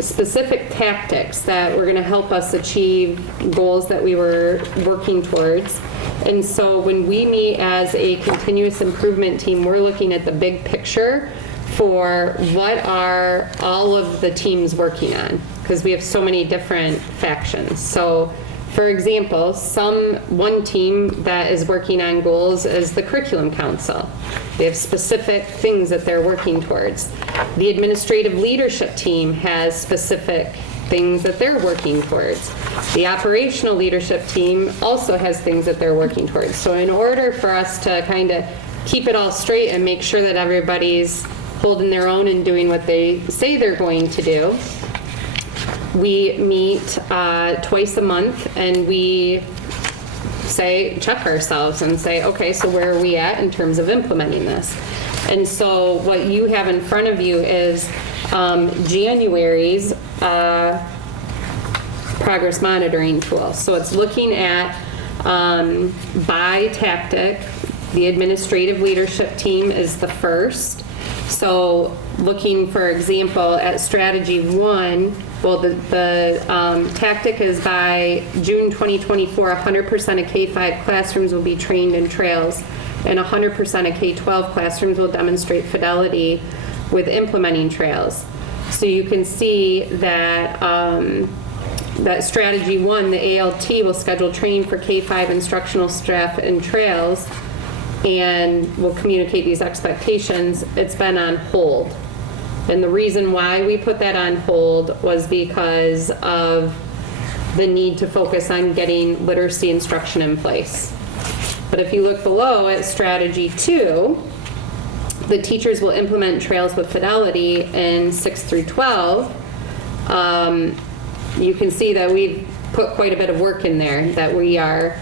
specific tactics that were going to help us achieve goals that we were working towards. And so when we meet as a continuous improvement team, we're looking at the big picture for what are all of the teams working on, because we have so many different factions. So for example, one team that is working on goals is the Curriculum Council. They have specific things that they're working towards. The administrative leadership team has specific things that they're working towards. The operational leadership team also has things that they're working towards. So in order for us to kind of keep it all straight and make sure that everybody's holding their own and doing what they say they're going to do, we meet twice a month and we check ourselves and say, okay, so where are we at in terms of implementing this? And so what you have in front of you is January's progress monitoring tool. So it's looking at by tactic. The administrative leadership team is the first. So looking, for example, at strategy 1, well, the tactic is by June 2024, 100% of K-5 classrooms will be trained in trails, and 100% of K-12 classrooms will demonstrate fidelity with implementing trails. So you can see that that strategy 1, the ALT, will schedule training for K-5 instructional staff in trails, and will communicate these expectations. It's been on hold. And the reason why we put that on hold was because of the need to focus on getting literacy instruction in place. But if you look below at strategy 2, the teachers will implement trails with fidelity in 6 through 12. You can see that we've put quite a bit of work in there, that we are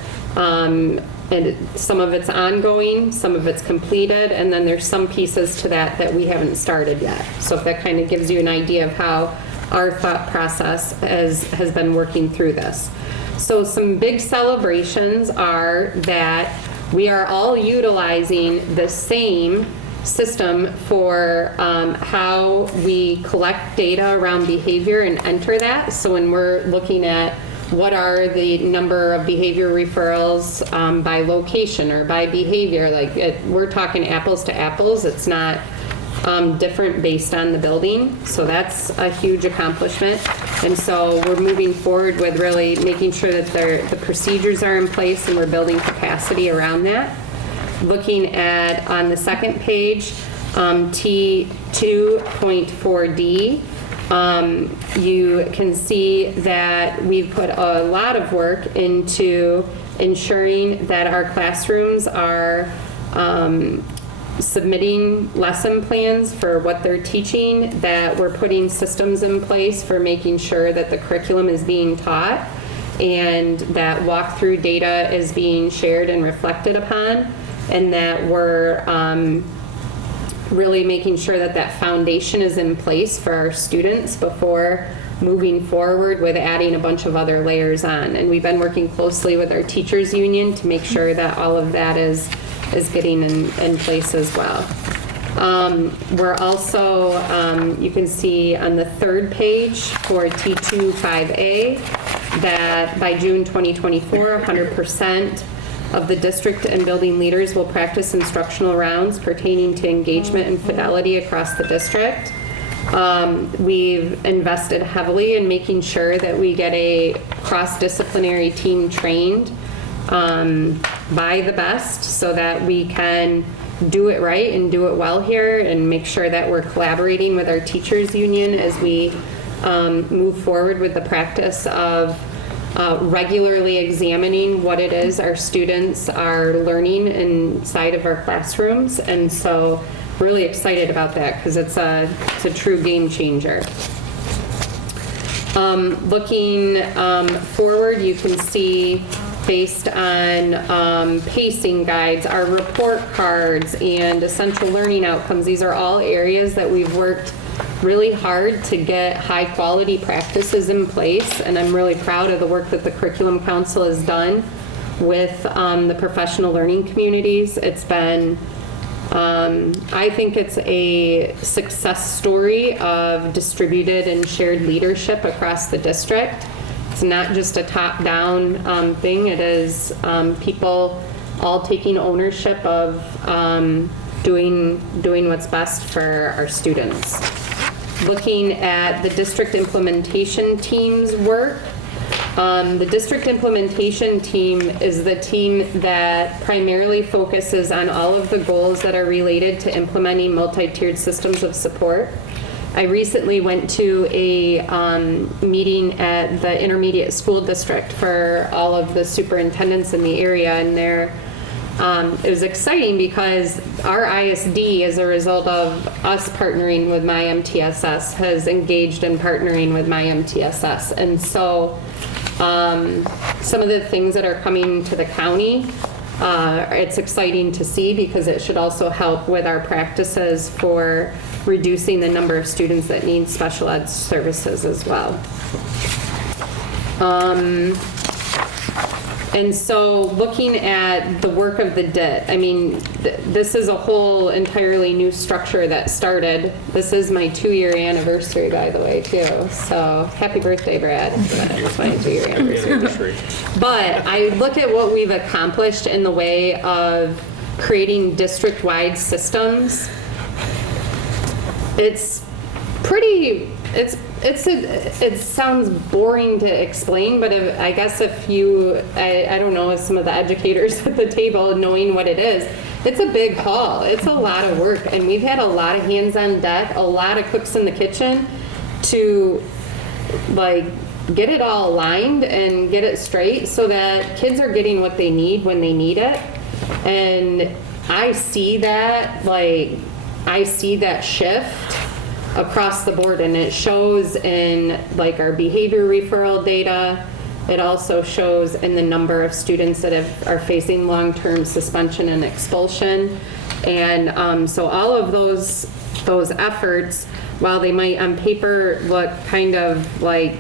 and some of it's ongoing, some of it's completed, and then there's some pieces to that we haven't started yet. So if that kind of gives you an idea of how our thought process has been working through this. So some big celebrations are that we are all utilizing the same system for how we collect data around behavior and enter that. So when we're looking at what are the number of behavior referrals by location or by behavior, we're talking apples to apples. It's not different based on the building. So that's a huge accomplishment. And so we're moving forward with really making sure that the procedures are in place and we're building capacity around that. Looking at, on the second page, T2.4D, you can see that we've put a lot of work into ensuring that our classrooms are submitting lesson plans for what they're teaching, that we're putting systems in place for making sure that the curriculum is being taught and that walkthrough data is being shared and reflected upon, and that we're really making sure that that foundation is in place for our students before moving forward with adding a bunch of other layers on. And we've been working closely with our teachers union to make sure that all of that is getting in place as well. We're also, you can see on the third page for T25A that by June 2024, 100% of the district and building leaders will practice instructional rounds pertaining to engagement and fidelity across the district. We've invested heavily in making sure that we get a cross-disciplinary team trained by the best so that we can do it right and do it well here and make sure that we're collaborating with our teachers union as we move forward with the practice of regularly examining what it is our students are learning inside of our classrooms. And so really excited about that because it's a true game changer. Looking forward, you can see based on pacing guides, our report cards, and essential learning outcomes. These are all areas that we've worked really hard to get high quality practices in place, and I'm really proud of the work that the Curriculum Council has done with the professional learning communities. It's been, I think it's a success story of distributed and shared leadership across the district. It's not just a top-down thing. It is people all taking ownership of doing what's best for our students. Looking at the district implementation team's work, the district implementation team is the team that primarily focuses on all of the goals that are related to implementing multi-tiered systems of support. I recently went to a meeting at the intermediate school district for all of the superintendents in the area, and it was exciting because our ISD, as a result of us partnering with MyMTSS, has engaged in partnering with MyMTSS. And so some of the things that are coming to the county, it's exciting to see because it should also help with our practices for reducing the number of students that need special ed services as well. And so looking at the work of the DIT, I mean, this is a whole entirely new structure that started. This is my 2-year anniversary, by the way, too. So happy birthday, Brad. It's my 2-year anniversary. But I look at what we've accomplished in the way of creating district-wide systems. It's pretty, it sounds boring to explain, but I guess if you, I don't know, as some of the educators at the table knowing what it is, it's a big haul. It's a lot of work, and we've had a lot of hands on deck, a lot of cooks in the kitchen to like get it all aligned and get it straight so that kids are getting what they need when they need it. And I see that, shift across the board, and it shows in like our behavior referral data. It also shows in the number of students that are facing long-term suspension and expulsion. And so all of those efforts, while they might on paper look kind of like,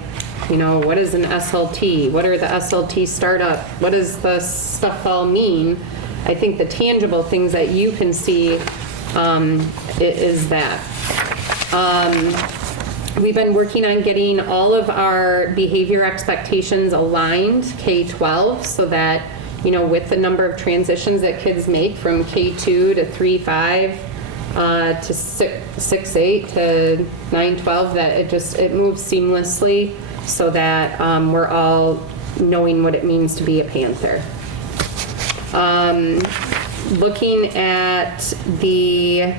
you know, what is an SLT? What are the SLT startup? What does the stuff all mean? I think the tangible things that you can see is that. We've been working on getting all of our behavior expectations aligned K-12 so that, you know, with the number of transitions that kids make from K-2 to 3-5 to 6-8 to 9-12, that it moves seamlessly so that we're all knowing what it means to be a Panther. Looking at the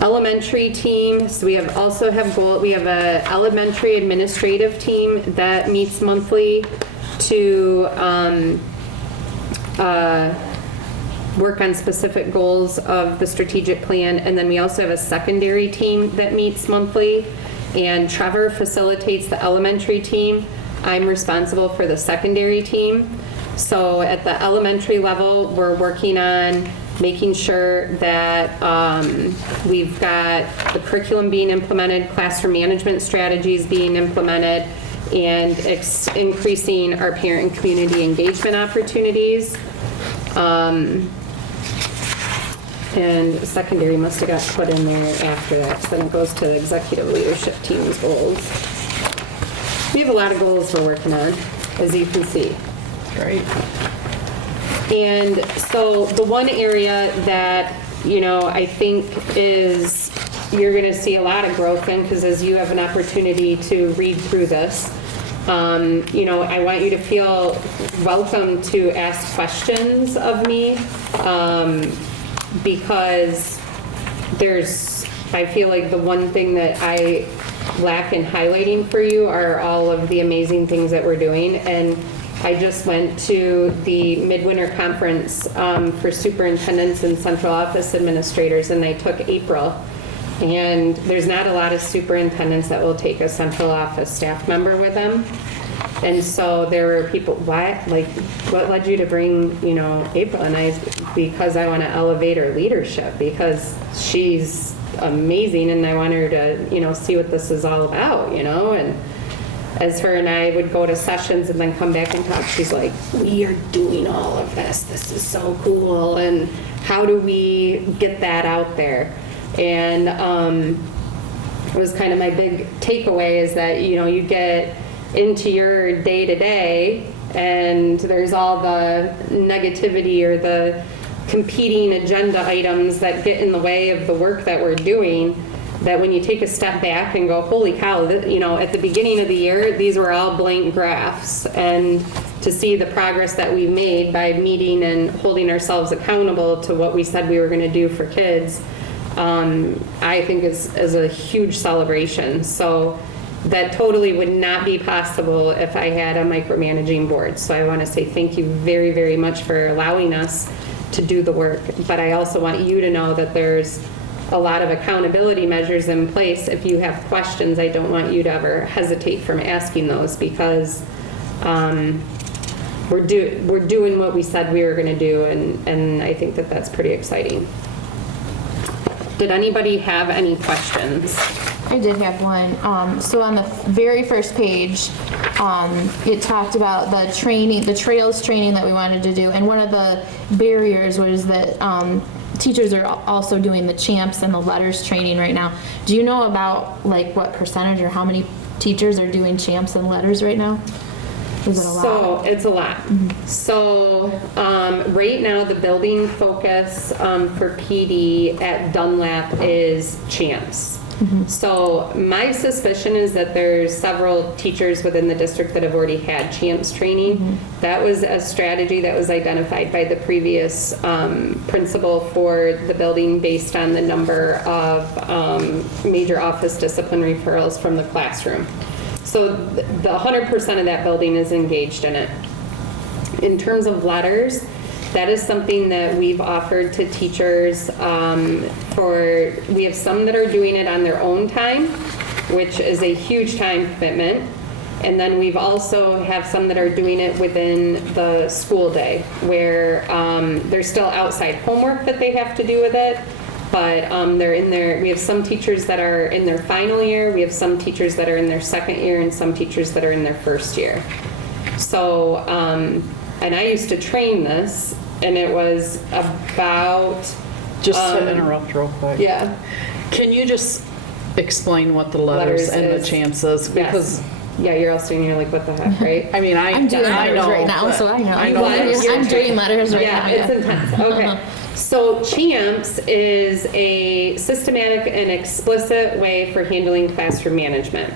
elementary team, so we have an elementary administrative team that meets monthly to work on specific goals of the strategic plan, and then we also have a secondary team that meets monthly, and Trevor facilitates the elementary team. I'm responsible for the secondary team. So at the elementary level, we're working on making sure that we've got the curriculum being implemented, classroom management strategies being implemented, and increasing our parent and community engagement opportunities. And secondary must have got put in there after that, so then it goes to the executive leadership team's goals. We have a lot of goals we're working on, as you can see. Great. And so the one area that, you know, I think you're going to see a lot of growth in, because as you have an opportunity to read through this, You know, I want you to feel welcome to ask questions of me, because I feel like the one thing that I lack in highlighting for you are all of the amazing things that we're doing. And I just went to the midwinter conference for superintendents and central office administrators, and I took April. And there's not a lot of superintendents that will take a central office staff member with them. And so there were people, what led you to bring, you know, April? And because I want to elevate her leadership, because she's amazing and I want her to, you know, see what this is all about, you know. And as her and I would go to sessions and then come back and talk, she's like, we are doing all of this. This is so cool. And how do we get that out there? And it was kind of my big takeaway is that, you know, you get into your day-to-day and there's all the negativity or the competing agenda items that get in the way of the work that we're doing, that when you take a step back and go, holy cow, you know, at the beginning of the year, these were all blank graphs. And to see the progress that we made by meeting and holding ourselves accountable to what we said we were going to do for kids, I think is a huge celebration. So that totally would not be possible if I had a micromanaging board. So I want to say thank you very, very much for allowing us to do the work. But I also want you to know that there's a lot of accountability measures in place. If you have questions, I don't want you to ever hesitate from asking those, because we're doing what we said we were going to do, and I think that that's pretty exciting. Did anybody have any questions? I did have one. So on the very first page, it talked about the training, the trails training that we wanted to do, and one of the barriers was that teachers are also doing the champs and the letters training right now. Do you know about like what percentage or how many teachers are doing champs and letters right now? Is it a lot? So it's a lot. Mm-hmm. So right now the building focus for PD at Dunlap is champs. Mm-hmm. So my suspicion is that there's several teachers within the district that have already had champs training. Mm-hmm. That was a strategy that was identified by the previous principal for the building based on the number of major office discipline referrals from the classroom. So the 100% of that building is engaged in it. In terms of letters, that is something that we've offered to teachers we have some that are doing it on their own time, which is a huge time commitment. And then we've also have some that are doing it within the school day, where there's still outside homework that they have to do with it. But they're in there. We have some teachers that are in their final year. We have some teachers that are in their second year, and some teachers that are in their first year. So, and I used to train this, and it was about... Just to interrupt real quick. Yeah. Can you just explain what the letters and is, the champs is? Because yes. Yeah, you're all sitting here like, what the heck, right? I mean, I'm doing letters know, right now, so I know. I know. I'm doing letters right yeah, now. Yeah, it's intense. Okay. So CHAMPS is a systematic and explicit way for handling classroom management.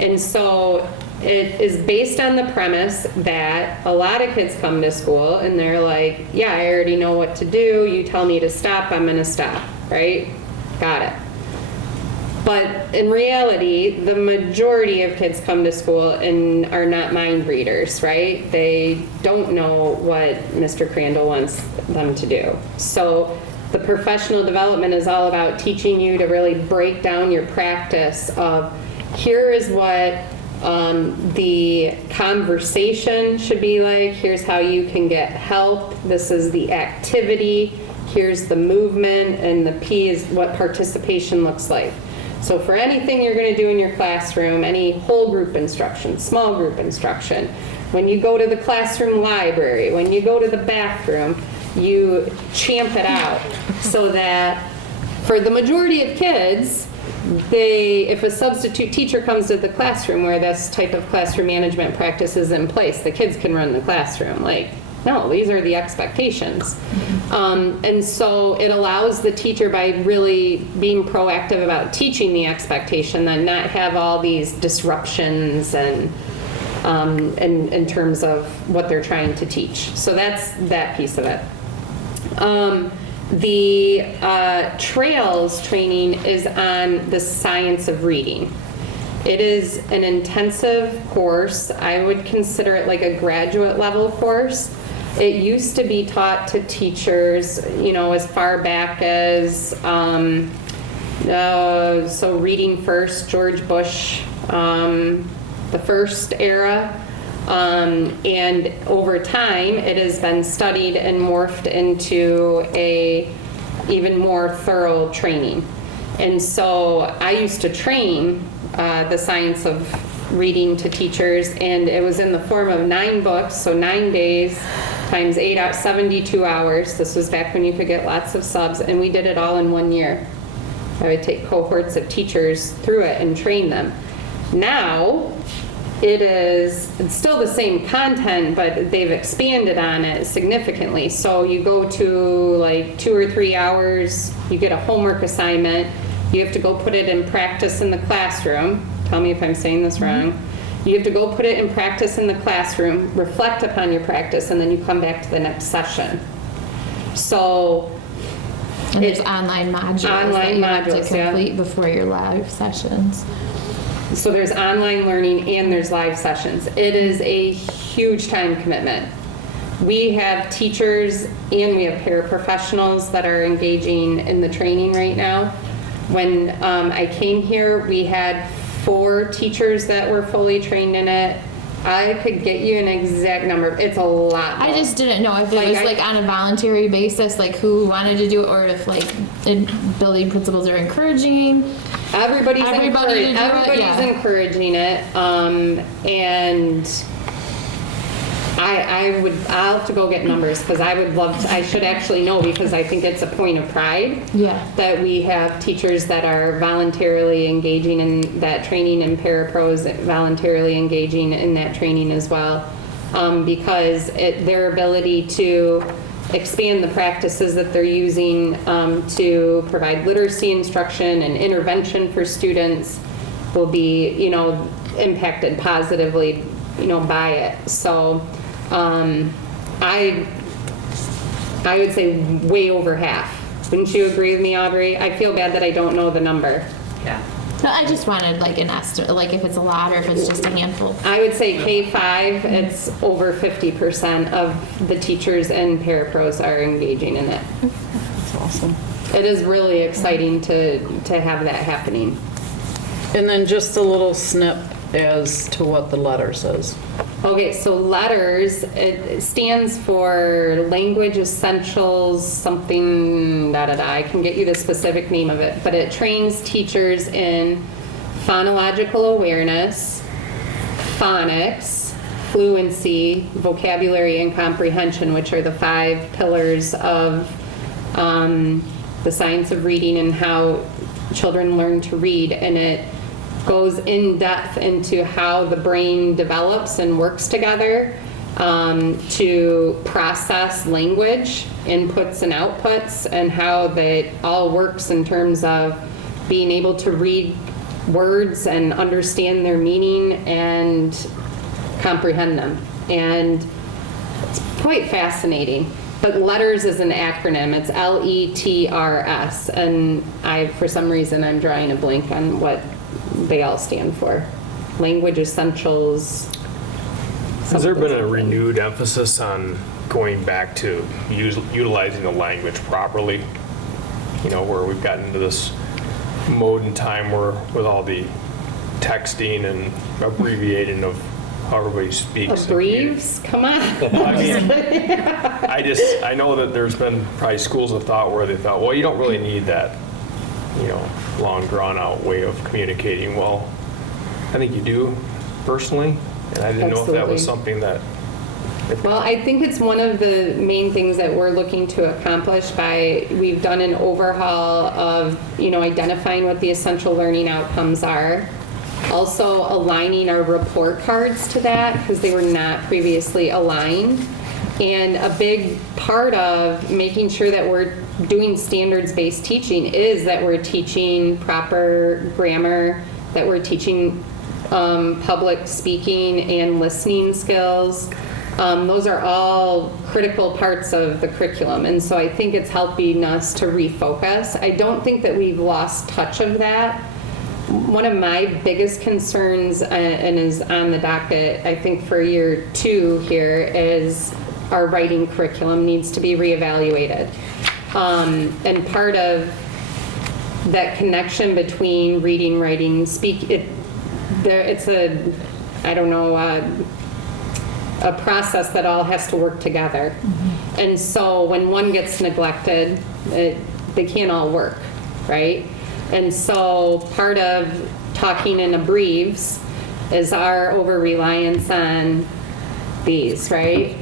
And so it is based on the premise that a lot of kids come to school and they're like, yeah, I already know what to do. You tell me to stop, I'm going to stop, right? Got it. But in reality, the majority of kids come to school and are not mind readers, right? They don't know what Mr. Crandall wants them to do. So the professional development is all about teaching you to really break down your practice of here is what the conversation should be like. Here's how you can get help. This is the activity. Here's the movement. And the P is what participation looks like. So for anything you're going to do in your classroom, any whole group instruction, small group instruction, when you go to the classroom library, when you go to the bathroom, you champ it out so that for the majority of kids, if a substitute teacher comes to the classroom where this type of classroom management practice is in place, the kids can run the classroom. Like, no, these are the expectations. And so it allows the teacher, by really being proactive about teaching the expectation, then not have all these disruptions and in terms of what they're trying to teach. So that's that piece of it. The trails training is on the science of reading. It is an intensive course. I would consider it like a graduate level course. It used to be taught to teachers, as far back as, so Reading First, George Bush, the first era. And over time, it has been studied and morphed into a even more thorough training. And so I used to train the science of reading to teachers, and it was in the form of 9 books, so 9 days times 8 out, 72 hours. This was back when you could get lots of subs, and we did it all in 1 year. I would take cohorts of teachers through it and train them. Now, it's still the same content, but they've expanded on it significantly. So you go to like 2 or 3 hours, you get a homework assignment, you have to go put it in practice in the classroom. Tell me if I'm saying this wrong. You have to go put it in practice in the classroom, reflect upon your practice, and then you come back to the next session. So And there's online modules that you have to complete before your live sessions. So there's online learning and there's live sessions. It is a huge time commitment. We have teachers and we have paraprofessionals that are engaging in the training right now. When I came here, we had 4 teachers that were fully trained in it. I could get you an exact number. It's a lot. I just didn't know if it was like on a voluntary basis, like who wanted to do it, or if like building principals are encouraging everybody's everybody encouraging it, and I'll have to go get numbers because I would love to. I should actually know because I think it's a point of pride that we have teachers that are voluntarily engaging in that training and parapros voluntarily engaging in that training as well, because their ability to expand the practices that they're using to provide literacy instruction and intervention for students will be, impacted positively, by it. So I would say way over half. Wouldn't you agree with me, Aubrey? I feel bad that I don't know the number. Yeah. But I just wanted like an estimate, like if it's a lot or if it's just a handful. I would say K-5, it's over 50% of the teachers and parapros are engaging in it. That's awesome. It is really exciting to have that happening. And then just a little snip as to what the letter says. Okay, so LETTERS, it stands for Language Essentials something da-da-da. I can get you the specific name of it, but it trains teachers in phonological awareness, phonics, fluency, vocabulary, and comprehension, which are the 5 pillars of the science of reading and how children learn to read. And it goes in depth into how the brain develops and works together to process language, inputs and outputs, and how that all works in terms of being able to read words and understand their meaning and comprehend them. And it's quite fascinating. But LETTERS is an acronym. It's LETRS. And for some reason, I'm drawing a blank on what they all stand for. Language Essentials. Has there been a renewed emphasis on going back to utilizing the language properly? Where we've gotten into this mode in time where with all the texting and abbreviating of how everybody speaks. Abbreves? Come on. I mean, I know that there's been probably schools of thought where they thought, well, you don't really need that, long drawn out way of communicating. Well, I think you do personally, and I didn't know if that was something that. Well, I think it's one of the main things that we're looking to accomplish we've done an overhaul of, identifying what the essential learning outcomes are. Also aligning our report cards to that because they were not previously aligned. And a big part of making sure that we're doing standards-based teaching is that we're teaching proper grammar, that we're teaching public speaking and listening skills. Those are all critical parts of the curriculum, and so I think it's helping us to refocus. I don't think that we've lost touch of that. One of my biggest concerns, and is on the docket, I think for year 2 here, is our writing curriculum needs to be reevaluated. And part of that connection between reading, writing, it's a process that all has to work together. And so when one gets neglected, they can't all work, right? And so part of talking in abbreves is our over-reliance on these, right?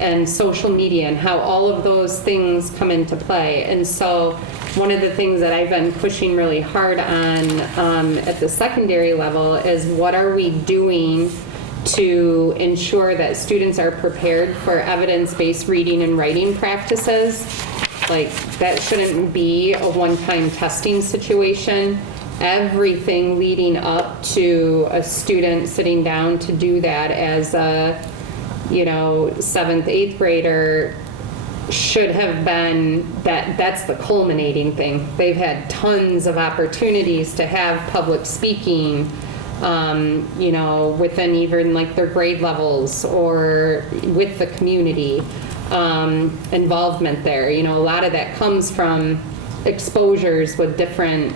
And social media and how all of those things come into play. And so one of the things that I've been pushing really hard on at the secondary level is what are we doing to ensure that students are prepared for evidence-based reading and writing practices. Like, that shouldn't be a one-time testing situation. Everything leading up to a student sitting down to do that as a, 7th, 8th grader should have been, that's the culminating thing. They've had tons of opportunities to have public speaking, within even like their grade levels or with the community involvement there. A lot of that comes from exposures with different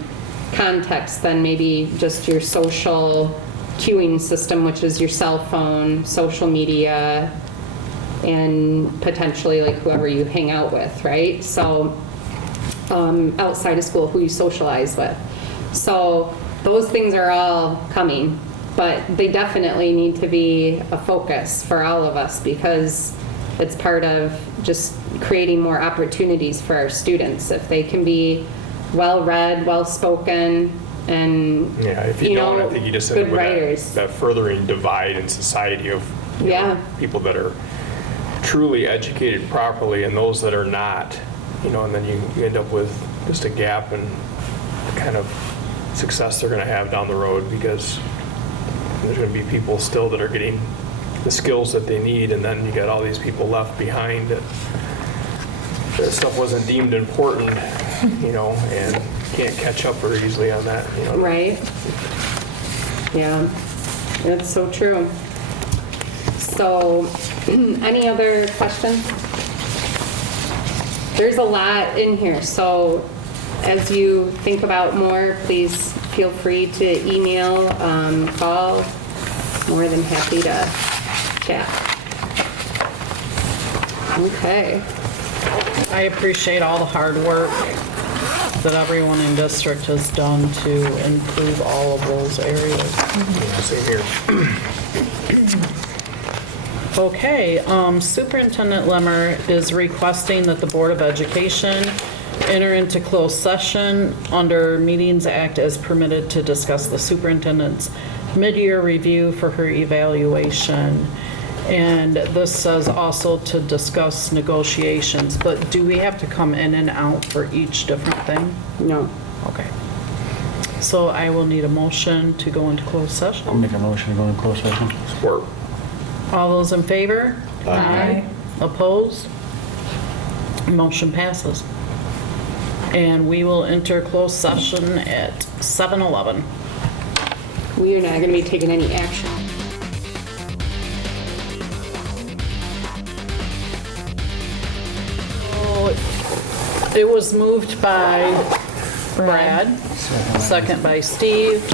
contexts than maybe just your social cueing system, which is your cell phone, social media, and potentially like whoever you hang out with, right? So outside of school, who you socialize with. So those things are all coming, but they definitely need to be a focus for all of us because it's part of just creating more opportunities for our students. If they can be well-read, well-spoken, and if you don't, I think you just good end up with writers. that furthering divide in society of people that are truly educated properly and those that are not, and then you end up with just a gap in the kind of success they're going to have down the road because there's going to be people still that are getting the skills that they need, and then you got all these people left behind that stuff wasn't deemed important, and can't catch up very easily on that. Right. Yeah, that's so true. So, any other questions? There's a lot in here, so as you think about more, please feel free to email, call. More than happy to chat. Okay. I appreciate all the hard work that everyone in district has done to improve all of those areas. Same here. Okay, Superintendent Lemmer is requesting that the Board of Education enter into closed session under Meetings Act as permitted to discuss the superintendent's mid-year review for her evaluation. And this says also to discuss negotiations, but do we have to come in and out for each different thing? No. Okay. So I will need a motion to go into closed session. I'll make a motion to go into closed session. Support. All those in favor? Aye. Opposed? Motion passes. And we will enter closed session at 7:11. We are not going to be taking any action. It was moved by Brad, second by Steve.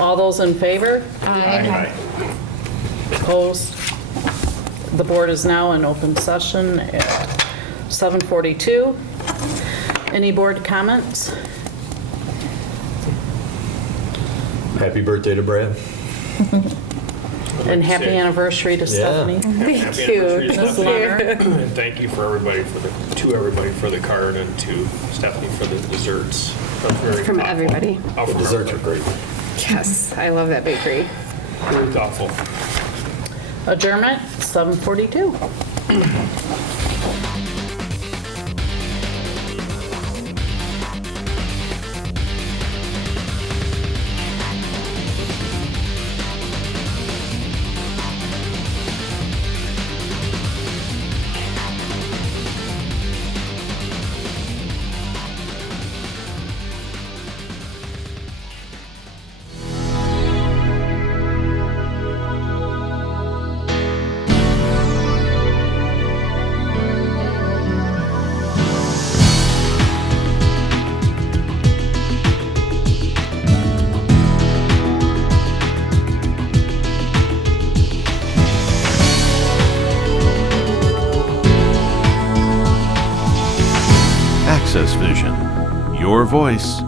All those in favor? Aye. Opposed? The board is now in open session at 7:42. Any board comments? Happy birthday to Brad. And happy anniversary to Stephanie. Thank you. Ms. Lerner. And thank you for everybody for the card and to Stephanie for the desserts. That was very From thoughtful. everybody. Oh, The from desserts are everybody. great. Yes, I love that bakery. Very thoughtful. Adjournment, 7:42. Access Vision. Your voice,